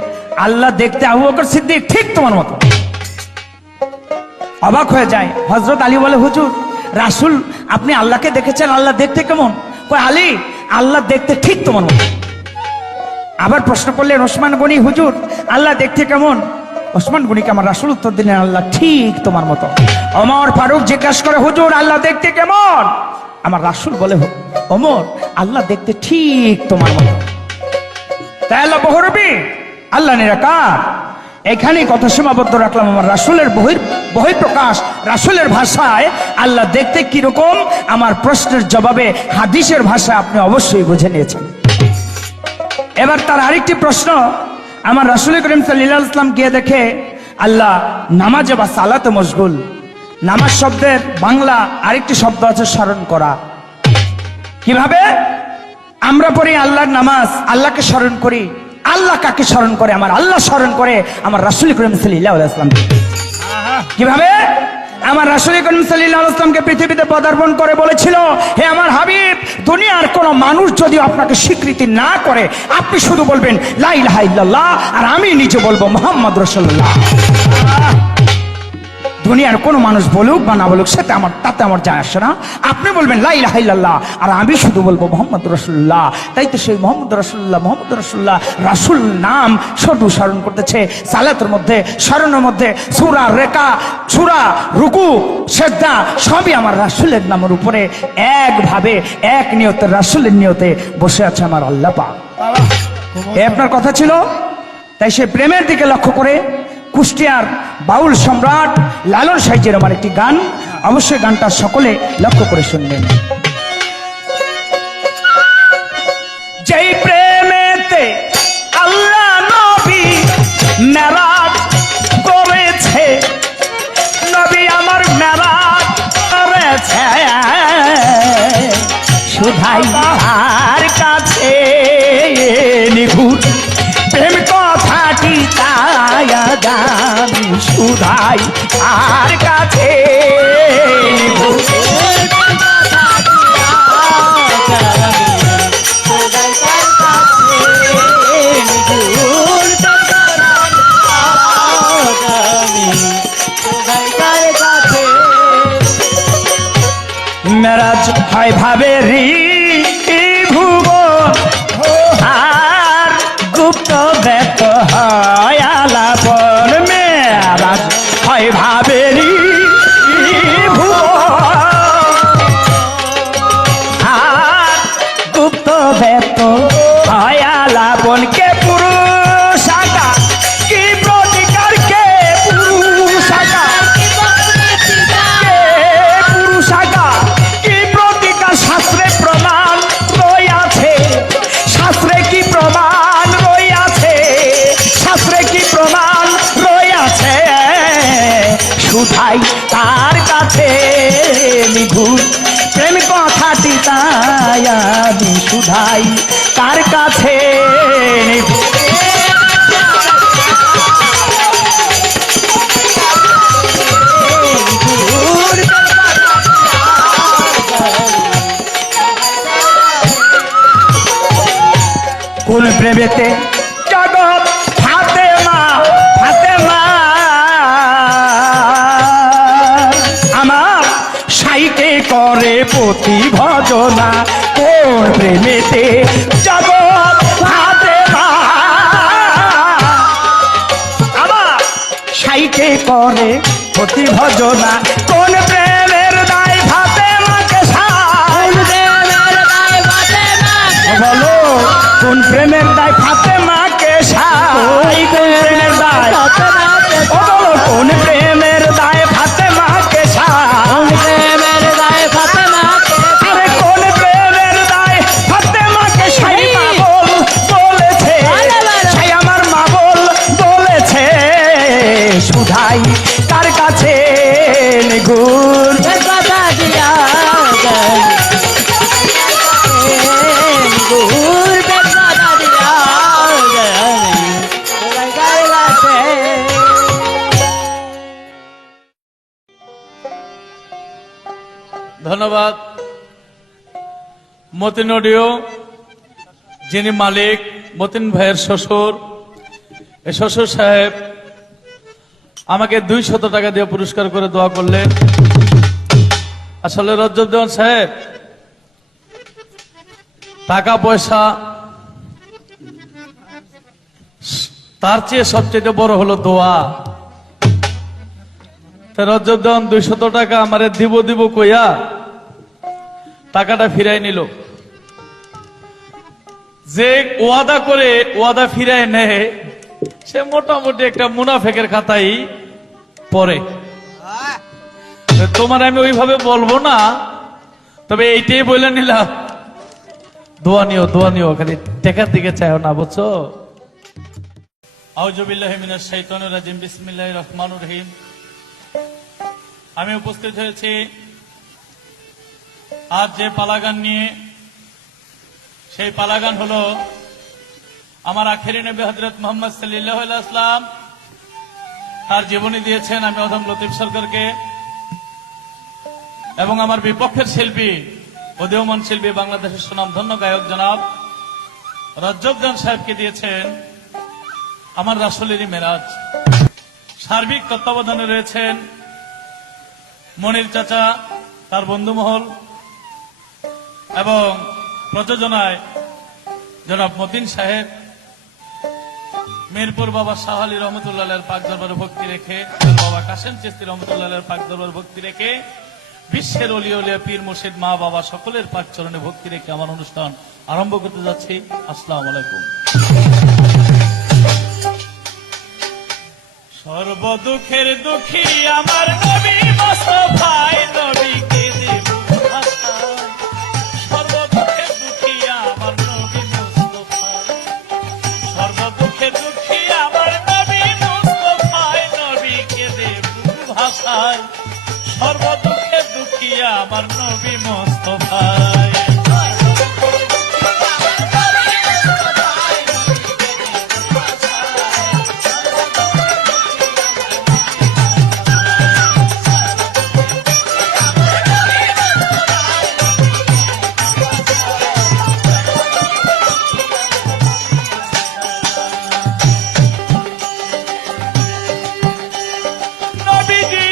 আল্লাহ দেখতে আবু বকর সিদ্দিক ঠিক তোমার মতো। অবাক হয়ে যায়। হযরত আলী বলে, হুজুর রাসূল আপনি আল্লাহকে দেখেছেন, আল্লাহ দেখতে কেমন? কয়, আলী আল্লাহ দেখতে ঠিক তোমার মতো। আবার প্রশ্ন করলেন ওসমান গনি, হুজুর আল্লাহ দেখতে কেমন? ওসমান গনিকে আমার রাসূল উত্তর দিলেন, আল্লাহ ঠিক তোমার মতো। ওমর ফারুক জিজ্ঞাসা করে, হুজুর আল্লাহ দেখতে কেমন? আমার রাসূল বলে, ওমর আল্লাহ দেখতে ঠিক তোমার মতো। তাই আল্লাহ বহুরূপী, আল্লাহ নিরাকার। এখানেই কথা সীমাবদ্ধ রাখলাম। আমার রাসূলের বহিঃপ্রকাশ, রাসূলের ভাষায় আল্লাহ দেখতে কিরকম, আমার প্রশ্নের জবাবে হাদিসের ভাষায় আপনি অবশ্যই বুঝে নিয়েছেন। এবার তার আরেকটি প্রশ্ন, আমার রাসূল করিম সাল্লাল্লাহু আলাইহি ওয়াসাল্লাম গিয়ে দেখে আল্লাহ নামাজে বা সালাতে মশগুল। নামাজ শব্দের বাংলা আরেকটি শব্দ আছে স্মরণ করা। কিভাবে আমরা পড়ি আল্লাহর নামাজ, আল্লাহকে স্মরণ করি। আল্লাহ কাকে স্মরণ করে? আমার আল্লাহ স্মরণ করে আমার রাসূল করিম সাল্লাল্লাহু আলাইহি ওয়াসাল্লাম। কিভাবে? আমার রাসূল করিম সাল্লাল্লাহু আলাইহি ওয়াসাল্লামকে পৃথিবীতে পদার্পণ করে বলেছিল, হে আমার হাবিব, দুনিয়ার কোন মানুষ যদি আপনাকে স্বীকৃতি না করে, আপনি শুধু বলবেন লা ইলাহা ইল্লাল্লাহ, আর আমি নিজে বলবো মুহাম্মদ রাসূলুল্লাহ। দুনিয়ার কোন মানুষ বলুক বা না বলুক তাতে আমার যায় আসে না। আপনি বলবেন লা ইলাহা ইল্লাল্লাহ, আর আমি শুধু বলবো মুহাম্মদ রাসূলুল্লাহ। তাই তো সেই মুহাম্মদ রাসূলুল্লাহ রাসূল নাম শুধু স্মরণ করতেছে। সালাতের মধ্যে, স্মরণের মধ্যে, সূরা রেকা, সূরা রুকু, সিজদা সবই আমার রাসূলের নামের উপরে একভাবে, এক নিয়তে, রাসূলের নিয়তে বসে আছে আমার আল্লাহ পাক। আপনার কথা ছিল। তাই সে প্রেমের দিকে লক্ষ্য করে কুষ্টিয়ার বাউল সম্রাট লালন সাইজের আমার একটি গান, অবশ্যই গানটা সকলে লক্ষ্য করে শুনবেন। যেই প্রেমেতে আল্লাহ নবী মেরাজ করেছে, নবী আমার মেরাজ করেছে, সুধাই তার কাছে নিখুঁত প্রেম কথাটি তাই আগামী, সুধাই তার কাছে মেরাজ হয় ভাবে রি ভুবন, আর গুপ্ত ব্যক্ত হয় আলাপন। মেরাজ হয় ভাবে রি ভুবন, আর গুপ্ত ব্যক্ত হয় আলাপন। কে পুরো শুধাই কার কাছে কোন প্রেমেতে জগৎ ফাতেমা ফাতেমা আমার সাইকে করে প্রতি ভজনা কোন প্রেমেতে জগৎ ফাতেমা আমার সাইকে করে প্রতি ভজনা কোন প্রেমের দায় ফাতেমাকে সাই বলো কোন প্রেমের দায় ফাতেমাকে সাই কোন প্রেমের দায় ও বলো কোন প্রেমের দায় ফাতেমাকে সাই আরে কোন প্রেমের দায় ফাতেমাকে সাই মাবল বলেছে সাই আমার মাবল বলেছে শুধাই কার কাছে নিগুর ধন্যবাদ মতিন অডিও, যিনি মালিক মতিন ভাইয়ের শ্বশুর। এই শ্বশুর সাহেব আমাকে 200 টাকা দিয়ে পুরস্কার করে দোয়া করলেন। আসলে রজ্জুদ্দৌলা সাহেব টাকা পয়সা তার চেয়ে সবচেয়ে বড় হলো দোয়া। রজ্জুদ্দৌলা 200 টাকা আমারে দিব কইয়া টাকাটা ফিরাই নিল। যে ওয়াদা করে ওয়াদা ফিরাই নেয় সে মোটামুটি একটা মুনাফেকের খাতাই পড়ে। তোমার আমি ওইভাবে বলবো না, তবে এইটাই বলে নিলাম দোয়া নিও খালি টাকার দিকে চাইও না, বুঝছো? আউযু বিল্লাহি মিনাশ শাইতানির রাজিম, বিসমিল্লাহির রহমানির রহিম। আমি উপস্থিত হয়েছি আজ যে পালাগান নিয়ে, সেই পালাগান হলো আমার আখেরি নবী হযরত মুহাম্মদ সাল্লাল্লাহু আলাইহি ওয়াসাল্লাম তার জীবনী দিয়েছেন আমি অধম লতিফ সরকারকে, এবং আমার বিপক্ষের শিল্পী উদীয়মান শিল্পী বাংলাদেশের সুনামধন্য গায়ক জনাব রজ্জুদ্দৌলা সাহেবকে দিয়েছেন আমার রাসূলেরই মেরাজ। সার্বিক তত্ত্বাবধানে রয়েছেন মনির চাচা, তার বন্ধু মহল, এবং প্রযোজনায় জনাব মতিন সাহেব, মিরপুর বাবা শাহ আলী রহমতুল্লাহ পাক দরবারে ভক্তি রেখে, বাবা কাসেম চিশতি রহমতুল্লাহ পাক দরবারে ভক্তি রেখে, বিশ্বের অলি উলিয়া পীর মুর্শিদ মা বাবা সকলের পাক চরণে ভক্তি রেখে আমার অনুষ্ঠান আরম্ভ করতে যাচ্ছি। আসসালামু আলাইকুম। সর্বদুঃখের দুঃখী আমার নবী মুস্তাফাই, নবীকে দেব ভাষায়। সর্বদুঃখের দুঃখী আমার নবী মুস্তাফাই, সর্বদুঃখের দুঃখী আমার নবী মুস্তাফাই, নবীকে দেব ভাষায়। সর্বদুঃখের দুঃখী আমার নবী মুস্তাফাই। নবীজি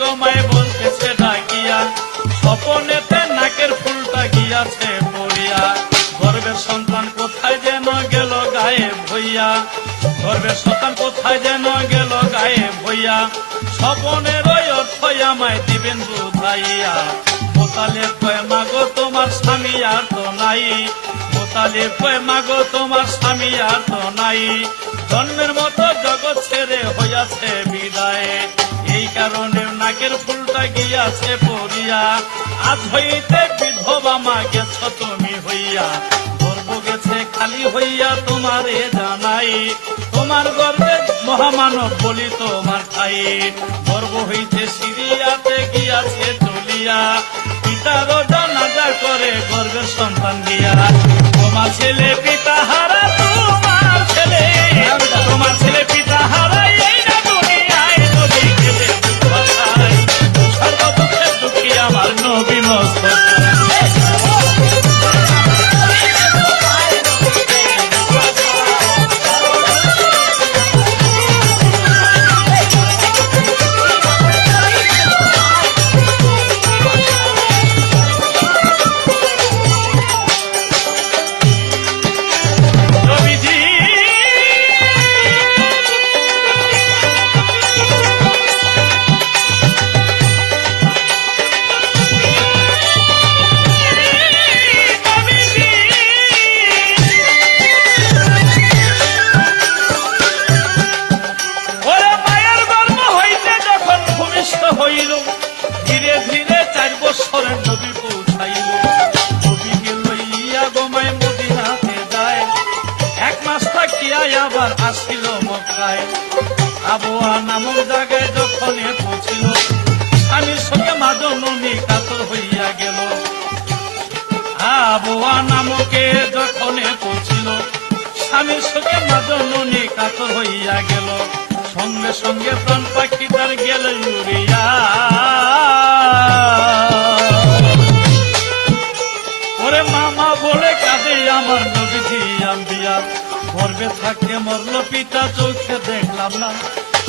গো মায়ে বলতেছে ডাকিয়া, স্বপনেতে নাকের ফুলটা গিয়াছে পড়িয়া, গর্বের সন্তান কোথায় যেন গেল গায়েব হইয়া, গর্বের সন্তান কোথায় যেন গেল গায়েব হইয়া, স্বপনের ওই অর্থ আমায় দিবেন বুঝাইয়া। মোতালেব কয় মাগো তোমার স্বামী আর তো নাই, মোতালেব কয় মাগো তোমার স্বামী আর তো নাই, জন্মের মতো জগৎ ছেড়ে হইয়াছে বিদায়, এই কারণে নাকের ফুলটা গিয়াছে পড়িয়া, আজ হইতে বিধবা মা গেছ তুমি হইয়া, গর্ব গেছে খালি হইয়া তোমারে জানাই, তোমার গর্বে মহামানব বলি তোমার ঠাই, গর্ব হইতে সিরিয়াতে গিয়াছে চলিয়া, পিতারও জানাজা করে গর্বের সন্তান গিয়া, তোমার ছেলে পিতা হারা, তোমার ছেলে পিতা হারা, এই না দুনিয়ায় নদী খেলে সর্বদুঃখের দুঃখী আমার নবী মোস্তফা। ধীরে ধীরে 4 বছরের নবী পৌঁছাইল, নবীকে লইয়া গোমায় মদিনাতে যায়, 1 মাস থাকিয়া আবার আসিল মক্কায়, আবওয়া নামক জায়গায় যখন পৌঁছিল, স্বামীর সঙ্গে মা জননী কাতর হইয়া গেল, আবওয়া নামকে যখন পৌঁছিল, স্বামীর সঙ্গে মা জননী কাতর হইয়া গেল, সঙ্গে সঙ্গে প্রাণ পাখি তার গেল উড়িয়া, ওরে মামা বলে কাঁদে আমার নবীজি আম্বিয়া, গর্ভে থাকতে মরল পিতা চোখে দেখলাম না,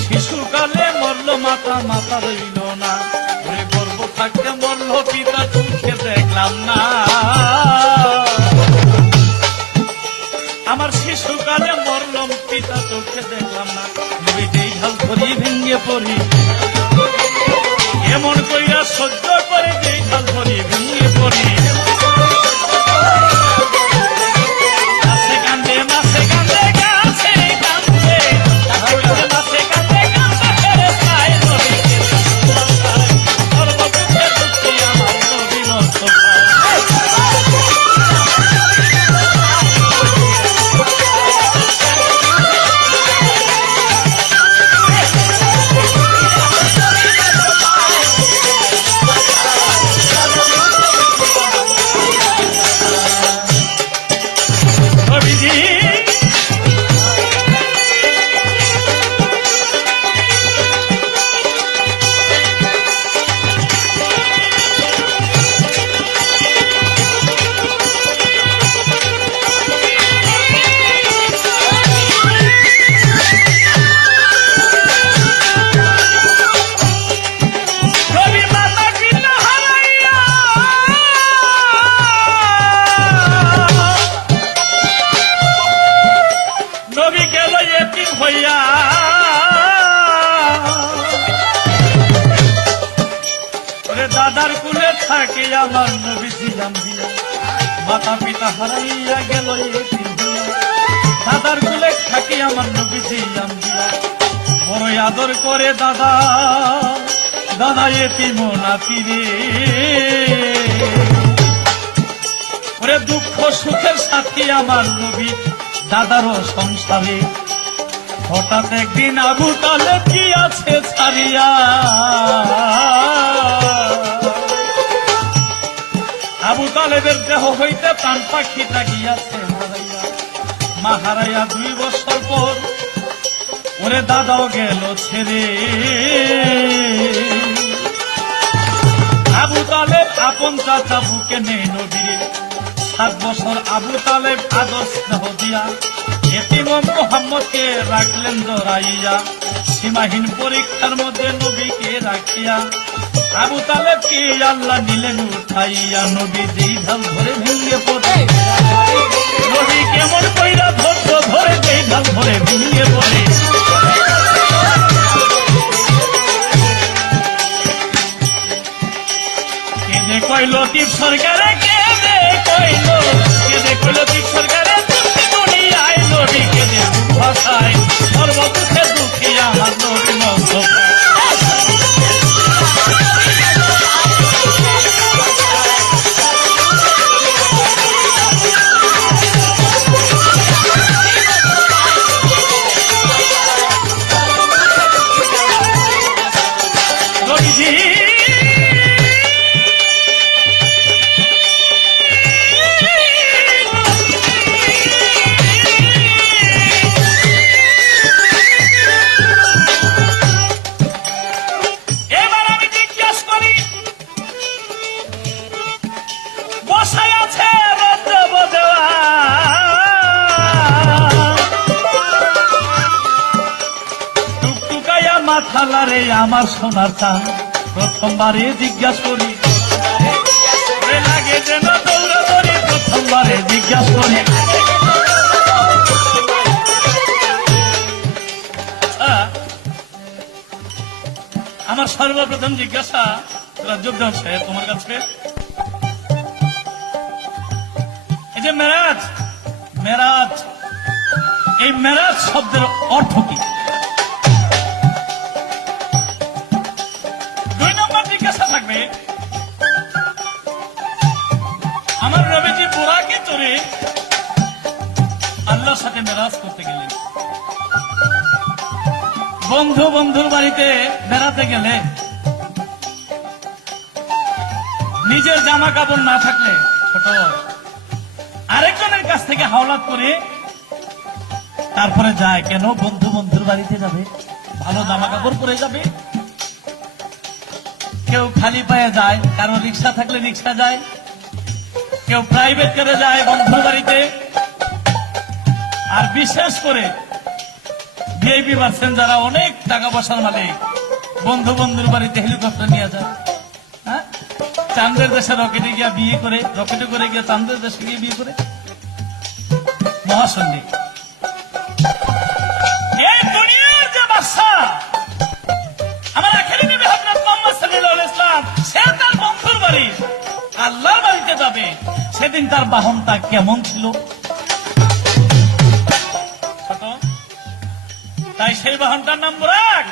শিশুকালে মরল মাতা, মাতা রইল না, ওরে গর্ভ থাকতে মরল পিতা চোখে দেখলাম না, আমার শিশুকালে মরলম পিতা চোখে দেখলাম না, যেই ঢাল ধরি ভেঙে পড়ি, এমন কইরা সহ্য করে যেই ঢাল ধরি ভেঙে পড়ি, মাসে কান্দে মাসে কান্দে গাছে কান্দে, মাসে কান্দে গাছে চায় নবীকে, সর্বদুঃখে দুঃখী আমার নবী মোস্তফা। দাদার কুলে থাকে আমার নবীজি আম্বিয়া, মাতা পিতা হারাইয়া গেল এতিম হইয়া, দাদার কুলে থাকি আমার নবীজি আম্বিয়া, বড় আদর করে দাদা, দাদা এতিম নাতি রে, ওরে দুঃখ সুখের সাথী আমার নবী দাদারও সংসারে, হঠাৎ একদিন আবু তালেব কি আছে ছাড়িয়া, আবু তালেবের দেহ হইতে প্রাণ পাখিটা গিয়াছে হারাইয়া, মা হারাইয়া 2 বছর পর ওরে দাদাও গেল ছেড়ে, আবু তালেব আপন চাচা বুকে নেই নবীরে, 7 বছর আবু তালেব আদর স্নেহ দিয়া এতিম মোহাম্মদকে রাখলেন জড়াইয়া, সীমাহীন পরীক্ষার মধ্যে নবীকে রাখিয়া, আবু তালেবকে আল্লাহ নিলেন উঠাইয়া, নবী যেই ঢাল ধরে ভেঙে পড়ে, নবী কেমন কইরা ধৈর্য ধরে যেই ঢাল ধরে ভেঙে পড়ে। কেঁদে কইল তীর সরকারে, কেঁদে কইল তীর সরকারে, দুনিয়ায় নবী কেঁদে ভাষায়, সর্বদুঃখে দুঃখী আমার নবী মুস্তাফা। মাথালারে আমার সোনার চাঁদ, প্রথমবারে জিজ্ঞাসা করি, লাগে যেন দৌড়াদৌড়ি, প্রথমবারে জিজ্ঞাসা করি। আমার সর্বপ্রথম জিজ্ঞাসা রাজ্যোদ্দান সাহেব তোমার কাছে, এই যে মেরাজ, মেরাজ, এই মেরাজ শব্দের অর্থ কি? থাকবে আমার নবীজি বুরাকে চড়ে আল্লাহর সাথে মেরাজ করতে গেলেন, বন্ধু বন্ধুর বাড়িতে বেড়াতে গেলে নিজের জামা কাপড় না থাকলে ছোট আরেকজনের কাছ থেকে হাওলাত করে তারপরে যায়। কেন? বন্ধু বন্ধুর বাড়িতে যাবে, ভালো জামা কাপড় পরে যাবে। কেউ খালি পায়ে যায়, কারণ রিক্সা থাকলে রিক্সা যায়, কেউ প্রাইভেট করে যায় বন্ধুর বাড়িতে। আর বিশেষ করে ভিআইপি পাচ্ছেন যারা অনেক টাকা পয়সার মালিক, বন্ধু বন্ধুর বাড়িতে হেলিকপ্টার নিয়ে যায়। হ্যাঁ, চাঁদের দেশে রকেটে গিয়া বিয়ে করে, রকেটে করে গিয়ে চাঁদের দেশে গিয়ে বিয়ে করে। মহাসঙ্গী এই দুনিয়ার যে বাদশা আমার আখেরি নবী হযরত মুহাম্মদ সাল্লাল্লাহু আলাইহি ওয়াসাল্লাম, সে তার বন্ধুর বাড়ি আল্লাহর বাড়িতে যাবে, সেদিন তার বাহনটা কেমন ছিল? ছোট। তাই সেই বাহনটার নাম বুরাক।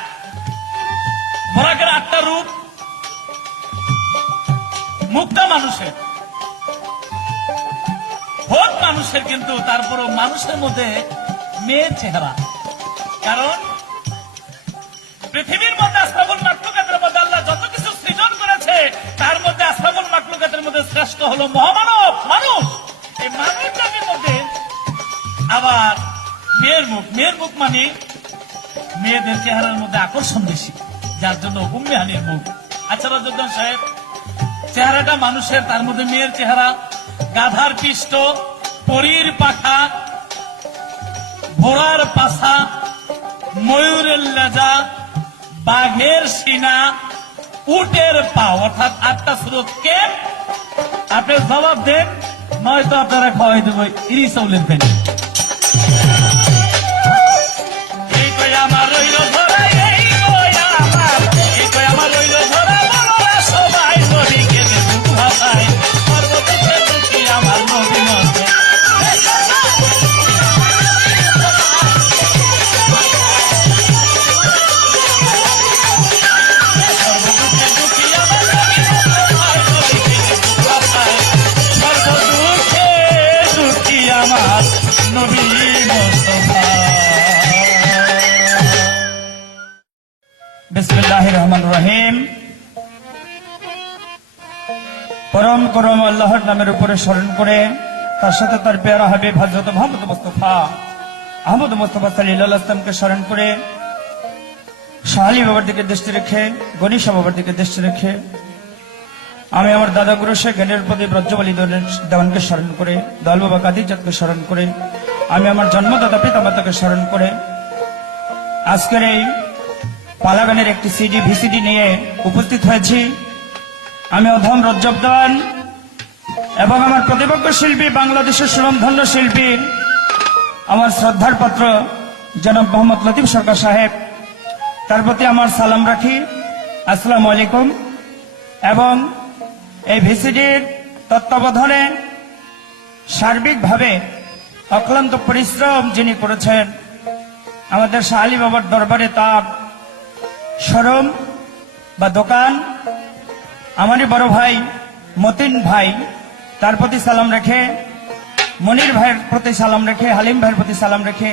বুরাকের 8টা রূপ। মুক্তা মানুষের, ভোট মানুষের, কিন্তু তারপরও মানুষের মধ্যে মেয়ের চেহারা। কারণ পৃথিবীর মধ্যে আসমাবুল মাখলুকাতের মধ্যে আল্লাহ যত কিছু সৃজন করেছে, তার মধ্যে আসমাবুল মাখলুকাতের মধ্যে শ্রেষ্ঠ হলো মহামানব, মানুষ। এই মানব জাতির মধ্যে আবার মেয়ের মুখ। মেয়ের মুখ মানে মেয়েদের চেহারার মধ্যে আকর্ষণ বেশি, যার জন্য উম্মে হানির মুখ। আচ্ছা রাজউদ্দিন সাহেব, চেহারাটা মানুষের, তার মধ্যে মেয়ের চেহারা, গাধার পৃষ্ঠ, পরীর পাখা, ঘোড়ার পাছা, ময়ূরের লেজা, বাঘের সিনা, উটের পা, অর্থাৎ 8টা সুরত। কে? আপনি জবাব দেন, নয়তো আপনারা খাওয়াই দেব ইরি চৌলের পেন। এই কই আমার রইল ধরা, এই কই আমার, এই কই আমার রইল ধরা, বলো সবাই নবীকে দুঃখ ভাষায়, সর্বদুঃখে দুঃখী আমার নবী মুস্তাফা। বিসমিল্লাহির রহমানির রহিম। পরম করম আল্লাহর নামের উপরে স্মরণ করে, তার সাথে তার পেয়ারা হাবিব হযরত মুহাম্মদ মুস্তাফা আহমদ মুস্তাফা সাল্লাল্লাহু আলাইহি ওয়াসাল্লামকে স্মরণ করে, শাহী বাবার দিকে দৃষ্টি রেখে, গণিশা বাবার দিকে দৃষ্টি রেখে, আমি আমার দাদা গুরু শেখ জ্ঞানের প্রদীপ রজ্জবলী দেওয়ানকে স্মরণ করে, দয়াল বাবা কাদির চাঁদকে স্মরণ করে, আমি আমার জন্মদাতা পিতামাতাকে স্মরণ করে আজকের এই পালাগানের একটি সিডি ভিসিডি নিয়ে উপস্থিত হয়েছি। আমি অধম রজ্জব দেওয়ান এবং আমার প্রতিপক্ষ শিল্পী বাংলাদেশের সুনামধন্য শিল্পী আমার শ্রদ্ধার পাত্র জনাব মোহাম্মদ লতিফ সরকার সাহেব, তার প্রতি আমার সালাম রাখি, আসসালামু আলাইকুম। এবং এই ভিসিডির তত্ত্বাবধানে সার্বিকভাবে অক্লান্ত পরিশ্রম যিনি করেছেন আমাদের শাহ আলী বাবার দরবারে, তার শোরুম বা দোকান, আমারই বড় ভাই মতিন ভাই, তার প্রতি সালাম রেখে, মনির ভাইয়ের প্রতি সালাম রেখে, হালিম ভাইয়ের প্রতি সালাম রেখে,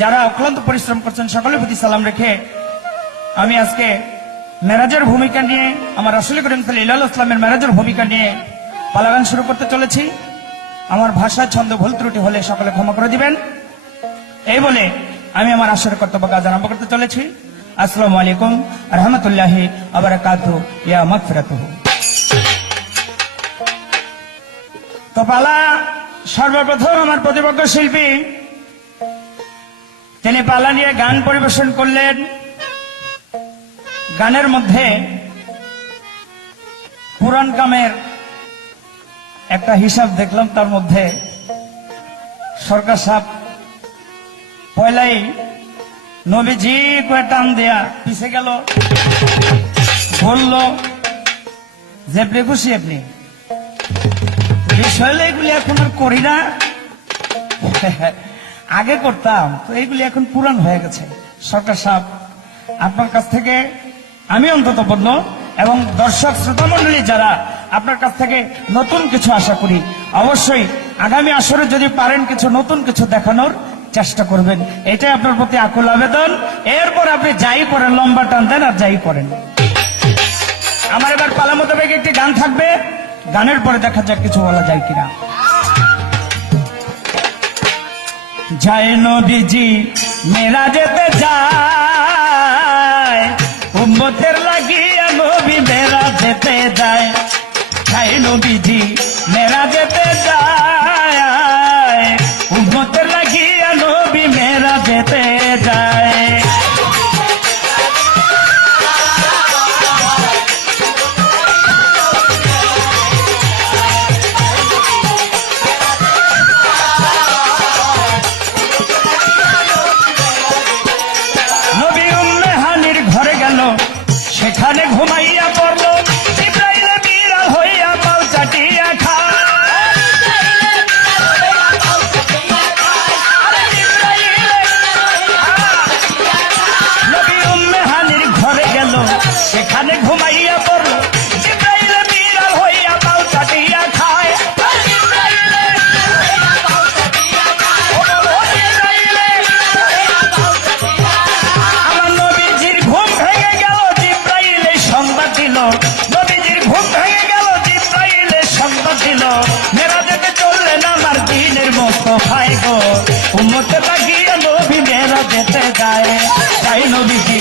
যারা অক্লান্ত পরিশ্রম করছেন সকলের প্রতি সালাম রেখে আমি আজকে মেরাজের ভূমিকা নিয়ে, আমার রাসূল করিম সাল্লাল্লাহু আলাইহি ওয়াসাল্লামের মেরাজের ভূমিকা নিয়ে পালাগান শুরু করতে চলেছি। আমার ভাষা ছন্দ ভুল ত্রুটি হলে সকলে ক্ষমা করে দিবেন। এই বলে আমি আমার আসরের কর্তব্য কাজ আরম্ভ করতে চলেছি। আসসালামু আলাইকুম রহমতুল্লাহি ওয়া বারাকাতুহু ইয়া মাগফিরাতুহু। তো পালা সর্বপ্রথম আমার প্রতিপক্ষ শিল্পী তিনি পালা নিয়ে গান পরিবেশন করলেন। গানের মধ্যে পুরান কামের একটা হিসাব দেখলাম, তার মধ্যে সরকার সাহেব পয়লাই নবীজি কয়ে টান দেয়া পিছে গেল, বলল যে খুশি আপনি বিষয় এগুলি এখন আর করি না, আগে করতাম, তো এইগুলি এখন পুরান হয়ে গেছে। সরকার সাহেব, আপনার কাছ থেকে আমি অন্তত বলল এবং দর্শক শ্রোতা মন্ডলী যারা আপনার কাছ থেকে নতুন কিছু আশা করি, অবশ্যই আগামী আসরে যদি পারেন কিছু নতুন কিছু দেখানোর চেষ্টা করবেন, এটাই আপনার প্রতি আকুল আবেদন। এরপর আপনি যাই করেন, লম্বা টান দেন আর যাই করেন। আমার এবার পালা মোতাবেক একটি গান থাকবে, গানের পরে দেখা যাক কিছু বলা যায় কিনা। যায় নবীজি মেরাজেতে যায়, উম্মতের লাগিয়া নবী মেরাজেতে যায়। যায় নবীজি মেরাজেতে যায়, উম্মতের লাগিয়া নবী মেরাজেতে যায়। সেখানে ঘুমাইয়া পড়ল, জিবরাইল বিড়াল হইয়া পাল চাটিয়া খায়। নবী উম্মে হানির ঘরে গেল, সেখানে ঘুমাইয়া পড়ল, জিবরাইল বিড়াল হইয়া পাল চাটিয়া খায়। আমার নবীজির ঘুম ভেঙে গেল, নবীজির ঘুম ভেঙে গেল, জিবরাইলের সংবাদ দিল, মেরাজেতে চললেন আমার দিনের মুস্তাফায়ে গো, উম্মতে লাগিয়া নবী মেরাজেতে যায়। তাই নবীজি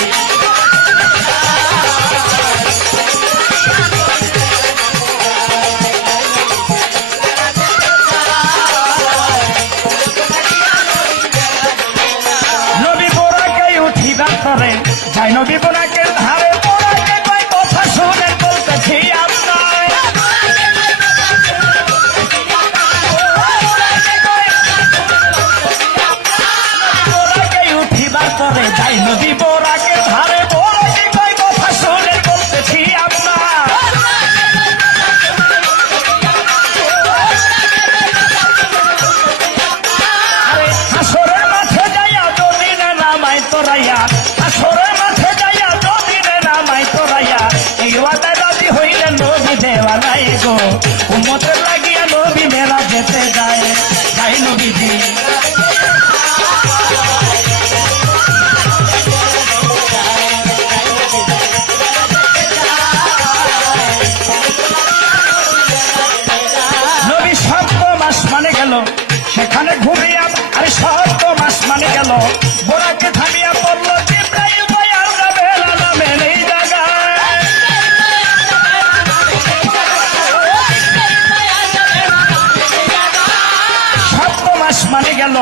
নবী বোরাকে উঠিবার করে যায়, নবী বোরাকে ধারে শুনে বলতেছি আপনার, উঠিবার পরে যাই নদী বোরাকে ধারে, বোরাকে কয় কথা শুনে বলতেছি আপনার। আরে হাসরের মাঠে যাইয়া জমিনে নামাই তোরাইয়া, হাসরের মাঠে যাইয়া জমিনে নামাই তোরাইয়া, এই ওয়াদায় রাজি হইলেন নবী দেওয়ানাই গো, উম্মতের লাগিয়া নবী মেরাজেতে যায়। যাই নবীজি নবী 7 মাস মানে গেল, সেখানে ঘুমিয়া, আরে 7 মাস মানে গেল, বোরাকে থামিয়া পড়ল, জিবরাইল ভাই আর যাবে না, নামে নেই জায়গায়। 7 মাস মানে গেল,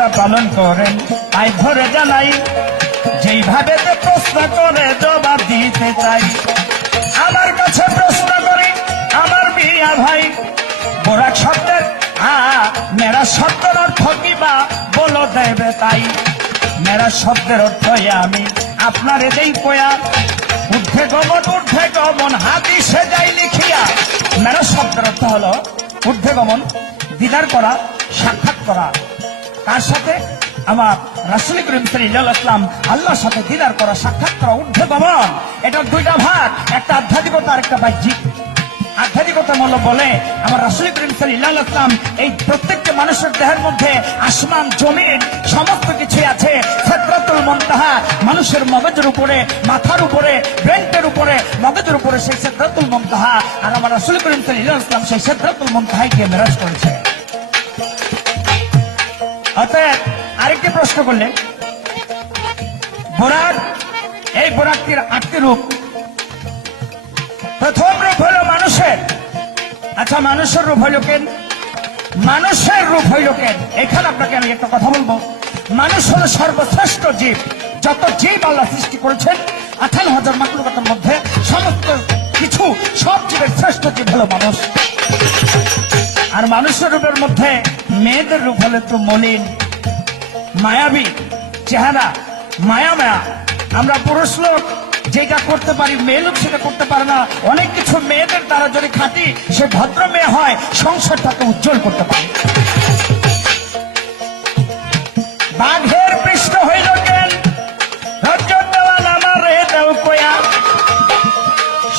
মর্যাদা পালন করেন, তাই ধরে জানাই যেইভাবে প্রশ্ন করে জবাব দিতে চাই। আমার কাছে প্রশ্ন করে আমার মিয়া ভাই, বোরাক শব্দের মেরা শব্দের অর্থ কি বা বলো দেবে তাই। মেরা শব্দের অর্থ আমি আপনারে দেই কয়া, ঊর্ধ্বে গমন হাদিসে যাই লিখিয়া। মেরা শব্দের অর্থ হলো ঊর্ধ্বে গমন, দিদার করা, সাক্ষাৎ করা। তার সাথে আমার রাসূল করিম সাল্লাল্লাহু আলাইহি ওয়াসাল্লাম আল্লাহর সাথে দিদার করা, সাক্ষাৎ করা, ঊর্ধ্বে গমন। এটার দুইটা ভাগ, একটা আধ্যাত্মিকতা আর একটা বাহ্যিক। আধ্যাত্মিকতা মূল্য বলে আমার রাসূল করিম সাল্লাল্লাহু আলাইহি ওয়াসাল্লাম এই প্রত্যেকটা মানুষের দেহের মধ্যে আসমান জমিন সমস্ত কিছু আছে। সিদরাতুল মুনতাহা মানুষের মগজের উপরে, মাথার উপরে, ব্রেনের উপরে, মগজের উপরে সেই সিদরাতুল মুনতাহা। আর আমার রাসূল করিম সাল্লাল্লাহু আলাইহি ওয়াসাল্লাম সেই সিদরাতুল মুনতাহায় গিয়ে মেরাজ করেছে। অতএব আরেকটি প্রশ্ন করলেন, বোরাক, এই বোরাকটির 8টি রূপ। প্রথম রূপ হলো মানুষের। আচ্ছা, মানুষের রূপ হইল কেন? মানুষের রূপ হইল কেন? এখানে আপনাকে আমি একটা কথা বলবো। মানুষ হলো সর্বশ্রেষ্ঠ জীব। যত জীব আল্লাহ সৃষ্টি করেছেন 58,000 মাখলুকাতের মধ্যে সমস্ত কিছু, সব জীবের শ্রেষ্ঠ জীব হলো মানুষ। আর মানুষের রূপের মধ্যে মেয়েদের রূপ হলো একটু মলিন, মায়াবী চেহারা, মায়া। আমরা পুরুষ লোক যেটা করতে পারি মেয়ে লোক সেটা করতে পারে না। অনেক কিছু মেয়েদের দ্বারা যদি খাটি সে ভদ্র মেয়ে হয়, সংসারটাকে উজ্জ্বল করতে পারে। বাঘের পৃষ্ঠ হইল কেন? রজ্জত দেওয়াল আমার দেও কয়া,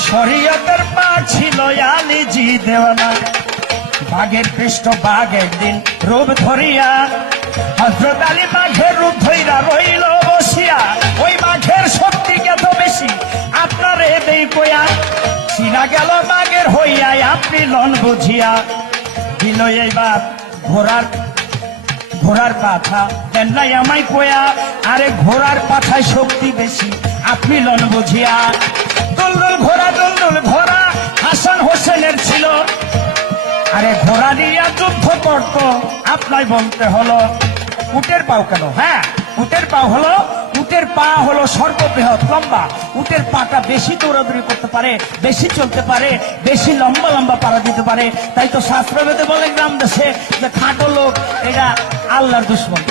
শরীয়তের পা ছিল আলিজি দেওয়ানা। বাঘের পৃষ্ঠ, বাঘ একদিন রূপ ধরিয়া, হযরত আলী বাঘের রূপ ধইরা রইল বসিয়া। ওই বাঘের শক্তি কত বেশি আপনারে দেই কয়া, চিনা গেল বাঘের হইয়া আপনি লন বুঝিয়া। দিল এইবার ঘোড়ার পাছা দেন নাই আমায় কয়া, আরে ঘোড়ার পাছায় শক্তি বেশি আপনি লন বুঝিয়া। দুলদুল ঘোড়া হাসান হোসেনের ছিল, আরে ঘোড়া নিয়ে যুদ্ধ করত আপনাই বলতে হলো। উটের পাও কেন? হ্যাঁ, উটের পা হলো সর্ববৃহৎ, লম্বা। উটের পাটা বেশি দৌড়াদৌড়ি করতে পারে, বেশি চলতে পারে, বেশি লম্বা পাড়া দিতে পারে। তাই তো শাস্ত্রবেদে বলে গ্রাম দেশে যে খাটো লোক এরা আল্লাহর দুশমন,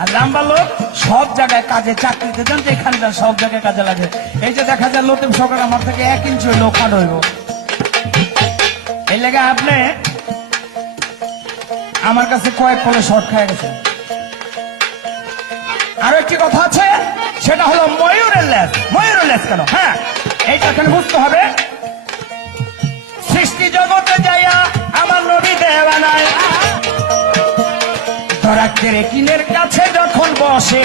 আর লম্বা লোক সব জায়গায় কাজে, চাকরিতে যান যেখানে যান সব জায়গায় কাজে লাগে। এই যে দেখা যায় লতিফ সরকার আমার থেকে 1 ইঞ্চি হইলেও খাটো হইব। এই লেগে আপনি আমার কাছে কয়েক কোলে শর্ট খায় গেছেন। আরো একটি কথা আছে, সেটা হলো ময়ূরের লেজ। ময়ূরের লেজ কেন? হ্যাঁ, এইটা এখানে বুঝতে হবে। সৃষ্টি জগতে যাইয়া আমার নবী দেওয়ানায় ধরাকের কিনের কাছে যখন বসে,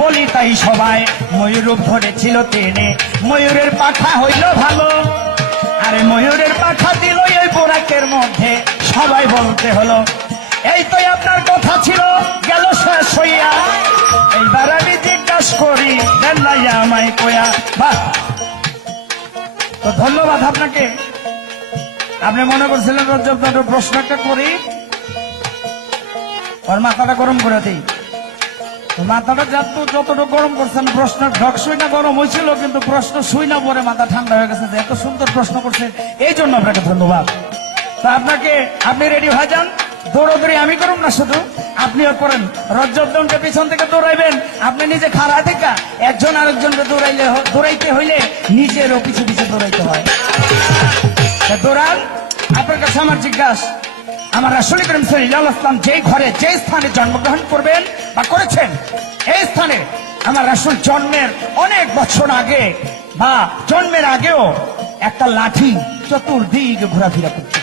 বলি তাই সবাই ময়ূর ধরেছিল টেনে। ময়ূরের পাখা হইল ভালো, আরে ময়ূরের পাখা দিল এই বোরাকের মধ্যে, সবাই বলতে হলো। এই তো আপনার কথা ছিল, গেল শেষ হইয়া। এইবার আমি জিজ্ঞাসা করি দেন নাই আমায় কয়া। বাহ, তো ধন্যবাদ আপনাকে। আপনি মনে করছিলেন রজ্জব প্রশ্ন একটা করি, ওর মাথাটা গরম করে দিই। মাথাটা যতটুকু গরম করছেন, প্রশ্ন ঢক শুই না গরম হয়েছিল, কিন্তু প্রশ্ন শুই না পরে মাথা ঠান্ডা হয়ে গেছে। এত সুন্দর প্রশ্ন করছেন, এই জন্য আপনাকে ধন্যবাদ। তো আপনি রেডি হয়ে যান। দৌড়াদৌড়ি আমি করুন না, শুধু আপনিও করেন। রজ্জবদনকে পিছন থেকে দৌড়াইবেন, আপনি নিজে খাড়া থেকে একজন আরেকজনকে দৌড়াইতে হইলে নিজেরও পিছু দৌড়াইতে হয়। দৌড়ান। আপনার কাছে আমার জিজ্ঞাসা, আমার রাসূল করিম সাল্লাল্লাহু আলাইহি ওয়াসাল্লাম যেই ঘরে, যে স্থানে জন্মগ্রহণ করবেন বা করেছেন, এই স্থানে আমার রাসূল জন্মের অনেক বছর আগে বা জন্মের আগেও একটা লাঠি চতুর্দিকে ঘোরাফেরা করছে।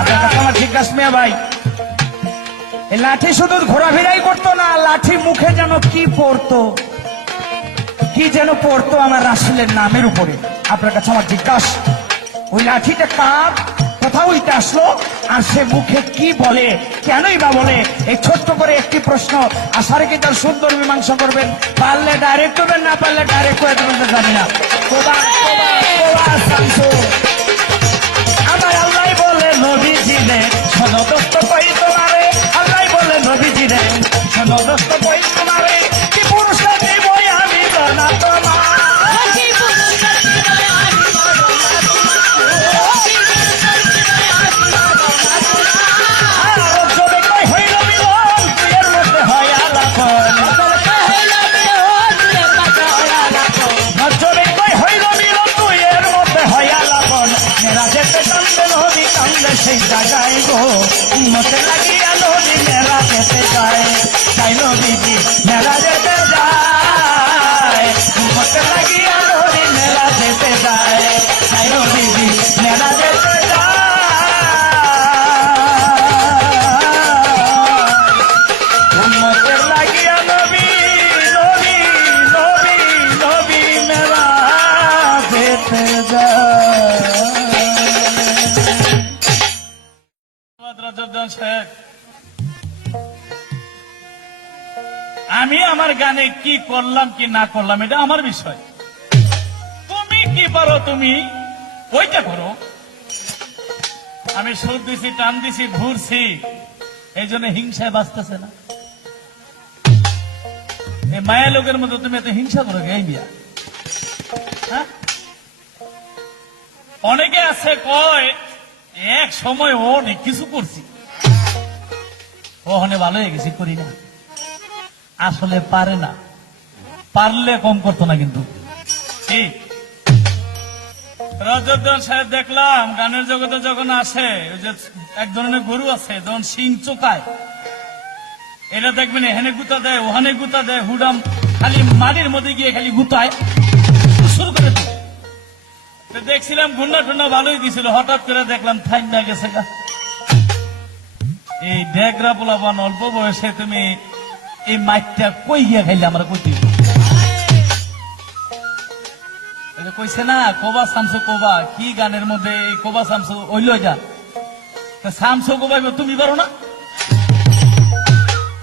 আপনার কাছে আমার জিজ্ঞাসা, মিয়া ভাই, এই লাঠি শুধু ঘোরাফেরাই করতো না, লাঠি মুখে যেন কি পড়তো, কি যেন পড়তো আমার রাসূলের নামের উপরে। আপনার কাছে আমার জিজ্ঞাসা, ওই লাঠিটা কার, কোথাও হইতে আসলো, আর সে মুখে কি বলে, কেনই বা বলে? এই ছোট্ট করে একটি প্রশ্ন, আশা রেখে তার সুন্দর মীমাংসা করবেন। পারলে ডাইরেক্ট করবেন, না পারলে ডাইরেক্ট করে দেবেন, জানি না। আমার আল্লাহ বলে নবীজি নে, শোনো দোস্ত কই তোমারে, আল্লাহ বলে নবীজি সেই জায়গায় গো উম্মতের লাগিয়া নবী মেলা যেতে যায়, তাই নবীজি মেলা যেতে যায়, উম্মতের লাগিয়া নবী মেলা যেতে যায়, তাই নবীজি মেলা যেতে যায়। উম্মতের লাগিয়া নবী নবী নবী নবী মেলা যেতে যায়। রাজউদ্দিন সাহেব, আমি আমার গানে কি করলাম কি না করলাম এটা আমার বিষয়। তুমি কি পারো তুমি ওইটা করো। আমি সুর দিছি, টান দিছি, ঘুরছি, এই জন্য হিংসায় বাঁচতেছে না। এই মায়া লোকের মতো তুমি এত হিংসা করো এই মিয়া? হ্যাঁ? অনেকে আছে কয় এক সময় ও অনেক কিছু করছি, ওখানে ভালো হয়ে গেছি, করি না। আসলে পারে না, পারলে কম করতো না। কিন্তু ঠিক রাজউদ্দিন সাহেব দেখলাম গানের জগতে যখন আসে, ওই যে এক ধরনের গরু আছে যখন শিং চোকায়, এটা দেখবেন এখানে গুতা দেয়, ওখানে গুতা দেয়, হুডাম খালি মাটির মধ্যে গিয়ে খালি গুতায় শুরু করে দেয়। তো দেখছিলাম গুন্ডা টুন্ডা ভালোই দিছিল, হঠাৎ করে দেখলাম থাইন না গেছে গা। এই ডেগরা পোলাবান অল্প বয়সে তুমি এই মাইকটা কই গিয়া খাইলে আমরা কইতে কইছে না কোবা শামসু কোবা, কি গানের মধ্যে এই কোবা শামসু ওইল গান, শামসু কোবাইব তুমি পারো না?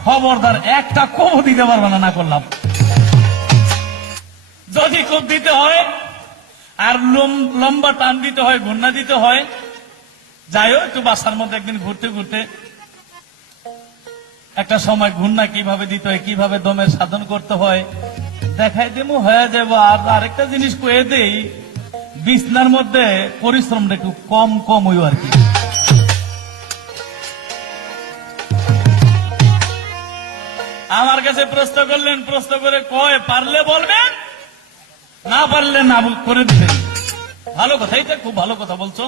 খবরদার একটা কোব দিতে পারবো না, না করলাম। যদি কোব দিতে হয় আর লম্বা টান দিতে হয়, ঘূর্ণা দিতে হয়, যাইও একটু বাসার মধ্যে একদিন ঘুরতে ঘুরতে একটা সময় ঘূর্ণা কিভাবে দিতে হয়, কিভাবে দমের সাধন করতে হয় দেখাই দেবো, হয়ে যাব। আর আরেকটা জিনিস কয়ে দেই, বিছনার মধ্যে পরিশ্রমটা একটু কম কম হইব আর কি। আমার কাছে প্রশ্ন করলেন, প্রশ্ন করে কয় পারলে বলবেন, না পারলে না করে দিবেন। ভালো কথা, এটা খুব ভালো কথা বলছো।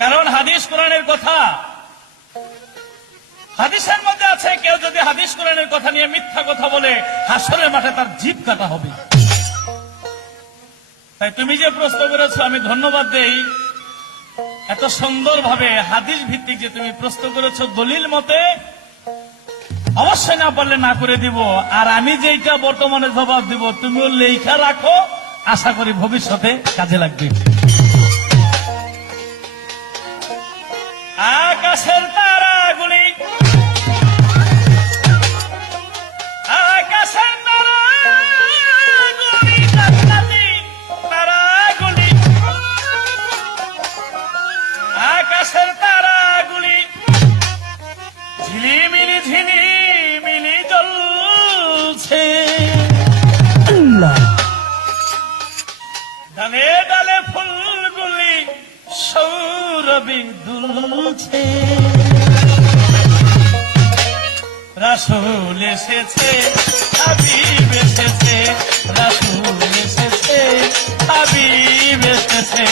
কারণ হাদিস কোরআনের কথা, হাদিসের মধ্যে আছে কেউ যদি হাদিস কোরআনের কথা নিয়ে মিথ্যা কথা বলে হাসরের মাঠে তার জিভ কাটা হবে। তাই তুমি যে প্রশ্ন করেছো আমি ধন্যবাদ দেই, এত সুন্দর ভাবে হাদিস ভিত্তিক যে তুমি প্রশ্ন করেছো দলিল মতে, অবশ্যই না পারলে না করে দিব। আর আমি যেটা বর্তমানে জবাব দিব তুমিও লেখা রাখো, আশা করি ভবিষ্যতে কাজে লাগবে। আকাশের তারাগুলি, আকাশের তারাগুলি, তারাগুলি, আকাশের তারাগুলি ঝিলিমিলি ঝিলিমিলি জ্বলছে, ডালে ডালে ফুলগুলি সৌরভে দুলছে, রাসূল এসেছে, হাবিব এসেছে, রাসূল এসেছে, হাবিব এসেছে।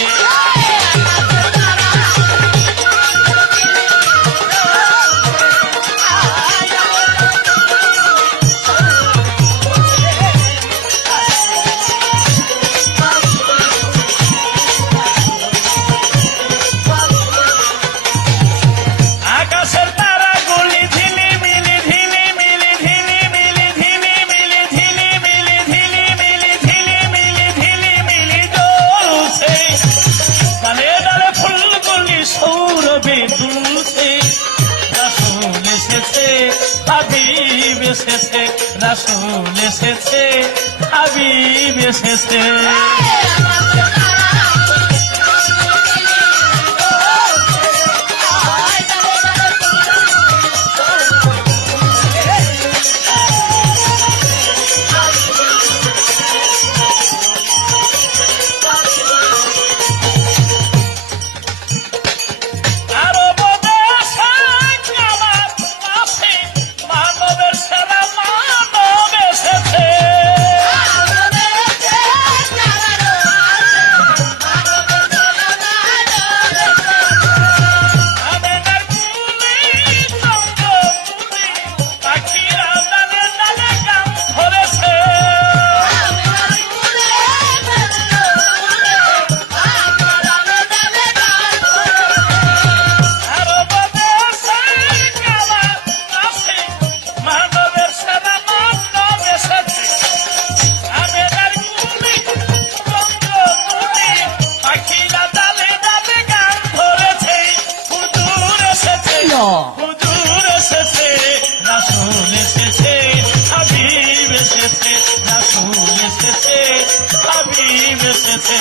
হাবিব এসেছে, রাসূল এসেছে, হাবিব এসেছে। বেসেছে।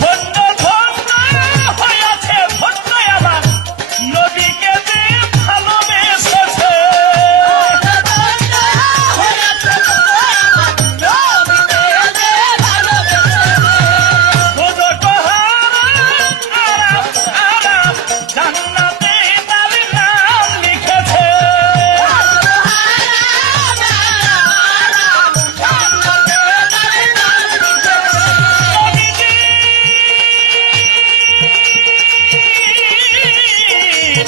ধন্য ধন্য হয়েছে ধন্য আমার নবীকে যে ভালোবেসেছে। দোজখ হারাম আরাম আরাম জান্নাতে তার নাম লিখেছে।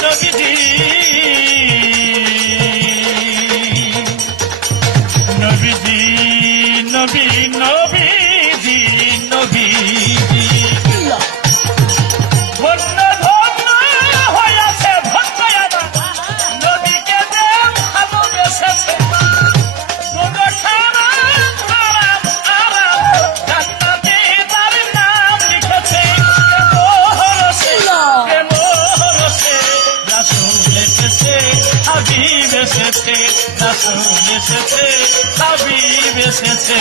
নবীজি নবীজি নবী নবীজি নবীজি ধন্য ধন্য হয়েছে ধন্য আমার নবীকে যে ভালোবেসেছে। দোজখ হারাম আরাম আরাম জান্নাতে তার নাম লিখেছে। প্রেম রসে রাসূল এসেছে হাবিব এসেছে। রাসূল এসেছে হাবিব এসেছে।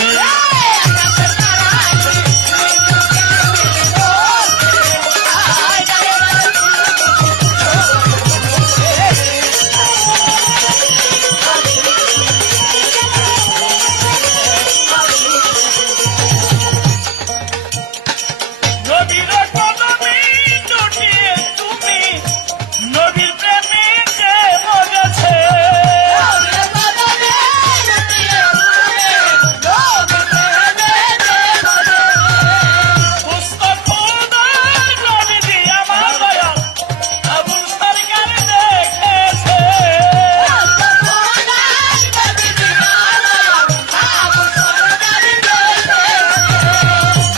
নবীর কদমে জুটিয়ে তুমি নবীর প্রেমে যে মজেছে। পুস্তক খোদা নবীজি আমার দয়াল আবুল সরকার দেখেছে।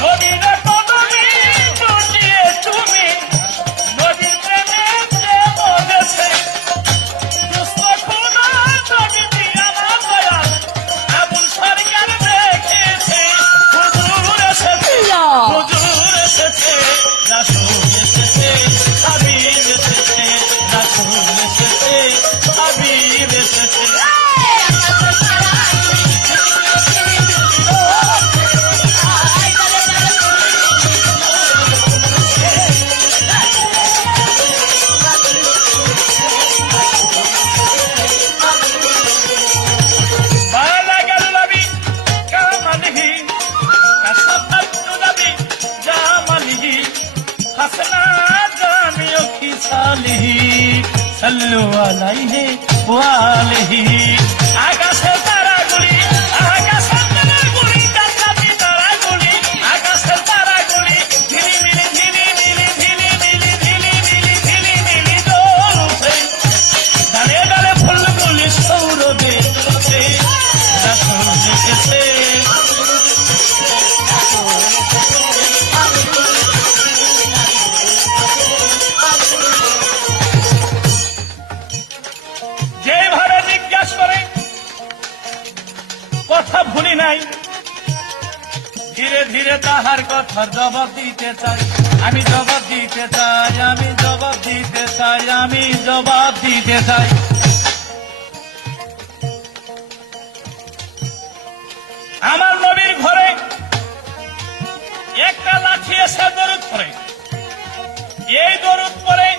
নবীর কদমে জুটিয়ে তুমি নবীর প্রেমে যে মজেছে। পুস্তক খোদা নবীজি আমার দয়াল আবুল সরকার দেখেছে। হুজুর এসেছে হুজুর এসেছে রাসূল এসেছে হাবিব এসেছে। রাসূল এসেছে হাবিব এসেছে। بلغ النبي كماله كشفت النبي جماله حسنا جامع خصاله صلوا عليه وآله। আকাশে তারাগুলি আকাশে তারাগুলি জান্নাতি তারাগুলি আকাশে তারাগুলি ঝিলিমিলি ঝিলিমিলি ঝিলিমিলি ঝিলিমিলি ঝিলিমিলি জ্বলছে। ডালে ডালে ফুলগুলি সৌরভে জ্বলছে। রাসূল এসেছে যেভাবে জিজ্ঞাসা করে কথা ভুলি নাই। ধীরে ধীরে তাহার কথা জবাব দিতে চাই। আমি জবাব দিতে চাই। আমি জবাব দিতে চাই। আমি জবাব দিতে চাই। আমার নবীর ঘরে একটা লাঠি এসে দরুদ পড়ে। এই দরুদ পড়ে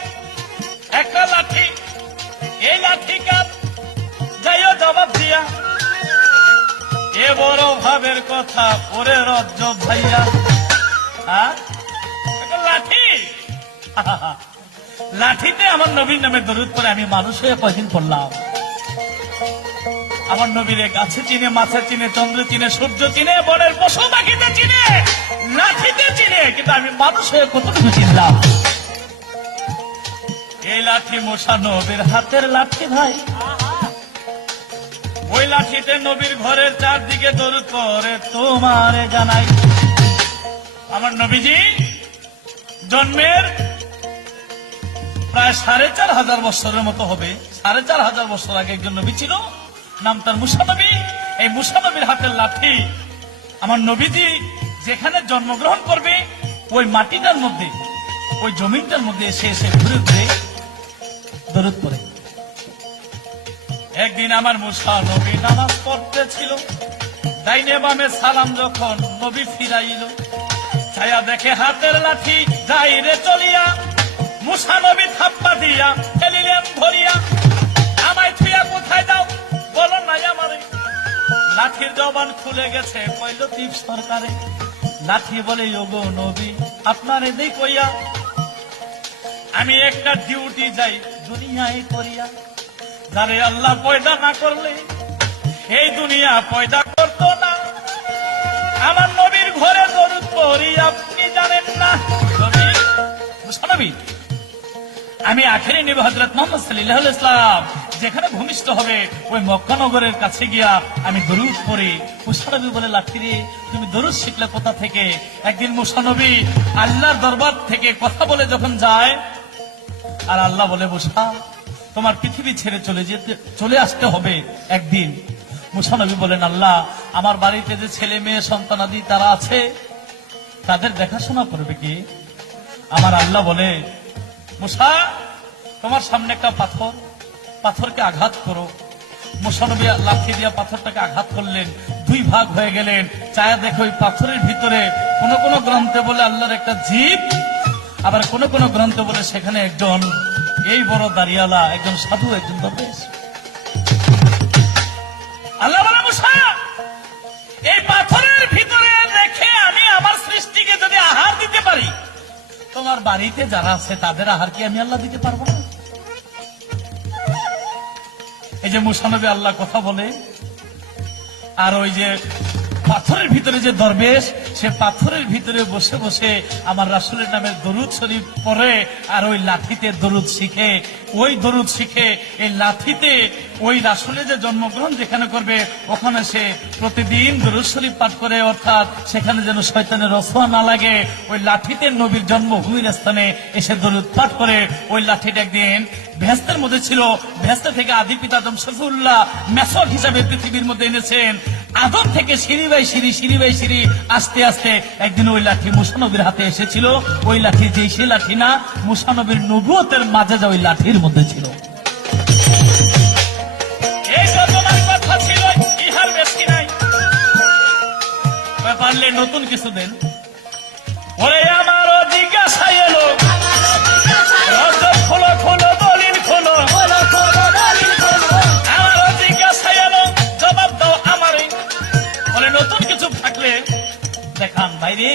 একটা লাঠি। এই লাঠি কাপ যাইও জবাব দিয়া এ বড় ভাবের কথা ওরে রজ্জ ভাইয়া। একটা লাঠি লাঠিতে আমার নবীর নামে দরুদ পড়ে আমি মানুষ হয়ে কয়দিন পড়লাম। আমার নবীরে গাছে চিনে মাছে চিনে চন্দ্র চিনে সূর্য চিনে বনের পশু পাখিতে চিনে লাঠিতে চিনে কিন্তু আমি মানুষ হয়ে কতটুকু চিনলাম। এই লাঠি মোশা নবীর হাতের লাঠি ভাই। ওই লাঠিতে নবীর ঘরের চারদিকে দরুদ পড়ে তোমারে জানাই। আমার নবীজি জন্মের প্রায় 4,500 বছরের মতো হবে। 4,500 বছর আগে একজন নবী ছিল, নাম তার মুসা নবী। এই মুসা নবীর হাতের লাঠি আমার নবীজি যেখানে জন্মগ্রহণ করবে ওই মাটিটার মধ্যে, ওই জমিনটার মধ্যে এসে এসে ঘুরে ঘুরে দরুদ পড়ে। একদিন আমার মুসা নবী নামাজ পড়তেছিল, ডাইনে বামে সালাম যখন নবী ফিরাইল, ছায়া দেখে হাতের লাঠি যাই রে চলিয়া, মুসা নবী থাপ্পা দিয়া ফেলিলেন ধরিয়া, আমায় থুইয়া কোথায় যাও বলো নাই আমারে। লাঠির জবান খুলে গেছে কইল তীপ সরকারে। লাঠি বলে ওগো নবী আপনার এদিক কইয়া আমি একটা ডিউটি যাই দুনিয়ায় করিয়া, যারে আল্লাহ পয়দা না করলে এই দুনিয়া পয়দা করতো না। আমার নবীর ঘরে দরুদ পড়ি আপনি জানেন না। নবী মুসানবী আমি আখেরি নবী হযরত মুহাম্মদ সাল্লাল্লাহু আলাইহি ওয়াসাল্লাম যেখানে ভূমিষ্ঠ হবে ওই মক্কা নগরের কাছে গিয়া আমি দরুদ পড়ি। মুসানবী বলে লাঠি রে তুমি দরুদ শিখলে কোথা থেকে? একদিন মুসানবী আল্লাহর দরবার থেকে কথা বলে যখন যায়, আর আল্লাহ বলে মুসা তোমার পৃথিবী ছেড়ে চলে আসতে হবে একদিন। মুসা নবী বলেন আল্লাহ আমার বাড়িতে যে ছেলে মেয়ে সন্তানাদি তারা আছে তাদের দেখাশোনা করবে কি? আমার আল্লাহ বলে মুসা তোমার সামনে একটা পাথর, পাথরকে আঘাত করো। মুসা নবী লাঠি দিয়া পাথরটাকে আঘাত করলেন, দুই ভাগ হয়ে গেলেন। চায়া দেখো ওই পাথরের ভিতরে কোন কোন গ্রন্থে বলে আল্লাহর একটা জীব, আবার কোন কোন গ্রন্থ বলে সেখানে একজন এই বড় দাঁড়িয়ালা একজন সাধু একজন দরবেশ। আল্লাহ বলে মুসা এই পাথরের ভিতরে রেখে আমি আমার সৃষ্টিকে যদি আহার দিতে পারি, তোমার বাড়িতে যারা আছে তাদের আহার কি আমি আল্লাহ দিতে পারবো না? এই যে মুসা নবী আল্লাহ কথা বলে, আর ওই যে পাথরের ভিতরে যে দরবেশ সে পাথরের ভিতরে বসে বসে আমার রাসূলের নামে দরুদ শরীফ পড়ে, আর ওই লাঠিতে দরুদ শিখে। ওই দরুদ শিখে এই লাঠিতে ওই রাসূলের যে জন্মগ্রহণ যেখানে করবে ওখানে সে প্রতিদিন দরুদ শরীফ পাঠ করে, অর্থাৎ সেখানে যেন শয়তানের রসোয়া না লাগে। ওই লাঠিতে নবীর জন্মভূমির স্থানে এসে দরুদ পাঠ করে। ওই লাঠিটা একদিন বেহেশতের মধ্যে ছিল, বেহেশত থেকে আদি পিতা আদম শরীফুল্লাহ মেসক হিসাবে পৃথিবীর মধ্যে এনেছেন। আদম থেকে সিঁড়ি বাই সিঁড়ি আস্তে আস্তে একদিন ওই লাঠি মুসা নবীর হাতে এসেছিল। ওই লাঠি যে সে লাঠি না, মুসা নবীর নবুয়তের মাঝে যা ওই লাঠির মধ্যে ছিল। এই ঘটনার কথা ছিল, ইহার বেশি নাই। পারলে নতুন কিছু দেন। ওরে আমারও জিজ্ঞাসা এলো, খোলো খোলো দলিল খোলো, আমারও জিজ্ঞাসা এলো জবাব দাও আমারই। বলে নতুন কিছু থাকলে দেখান। ভাইরে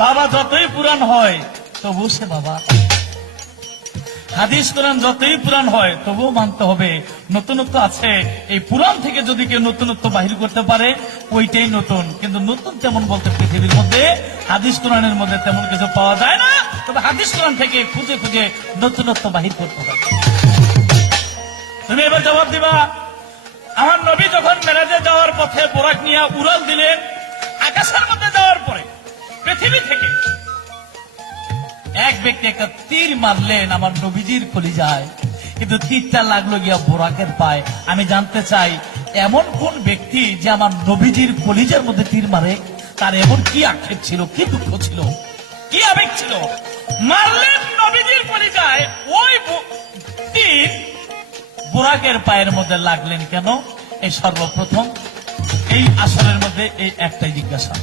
বাবা যতই পুরাণ হয় তবু সে বাবা, হাদিস কোরআন যতই পুরাণ হয় তবুও মানতে হবে নতুনত্ব আছে। এই পুরাণ থেকে যদি কেউ নতুনত্ব বাহির করতে পারে ওইটাই নতুন, কিন্তু নতুন তেমন বলতে পৃথিবীর মধ্যে হাদিস কোরআনের মধ্যে তেমন কিছু পাওয়া যায় না। তবে হাদিস কোরআন থেকে খুঁজে খুঁজে নতুনত্ব বাহির করতে হবে। তুমি এবার জবাব দিবা, আমার নবী যখন মেরাজে যাওয়ার পথে বোরাক নিয়ে উড়াল দিলেন, আকাশের মধ্যে যাওয়ার পরে পৃথিবী থেকে এক ব্যক্তি একটা তীর মারলেন আমার নবীজির কলিজায়, কিন্তু তীরটা লাগলো গিয়া বোরাকের পায়। আমি জানতে চাই এমন কোন ব্যক্তি যে আমার নবীজির কলিজার মধ্যে তীর মারে? তার এমন কি আক্ষেপ ছিল, কি দুঃখ ছিল, কি আবেগ ছিল? মারলেন নবীজির কলিজায়, ওই তীর বোরাকের পায়ের মধ্যে লাগলেন কেন? এই সর্বপ্রথম এই আসরের মধ্যে এই একটাই জিজ্ঞাসা।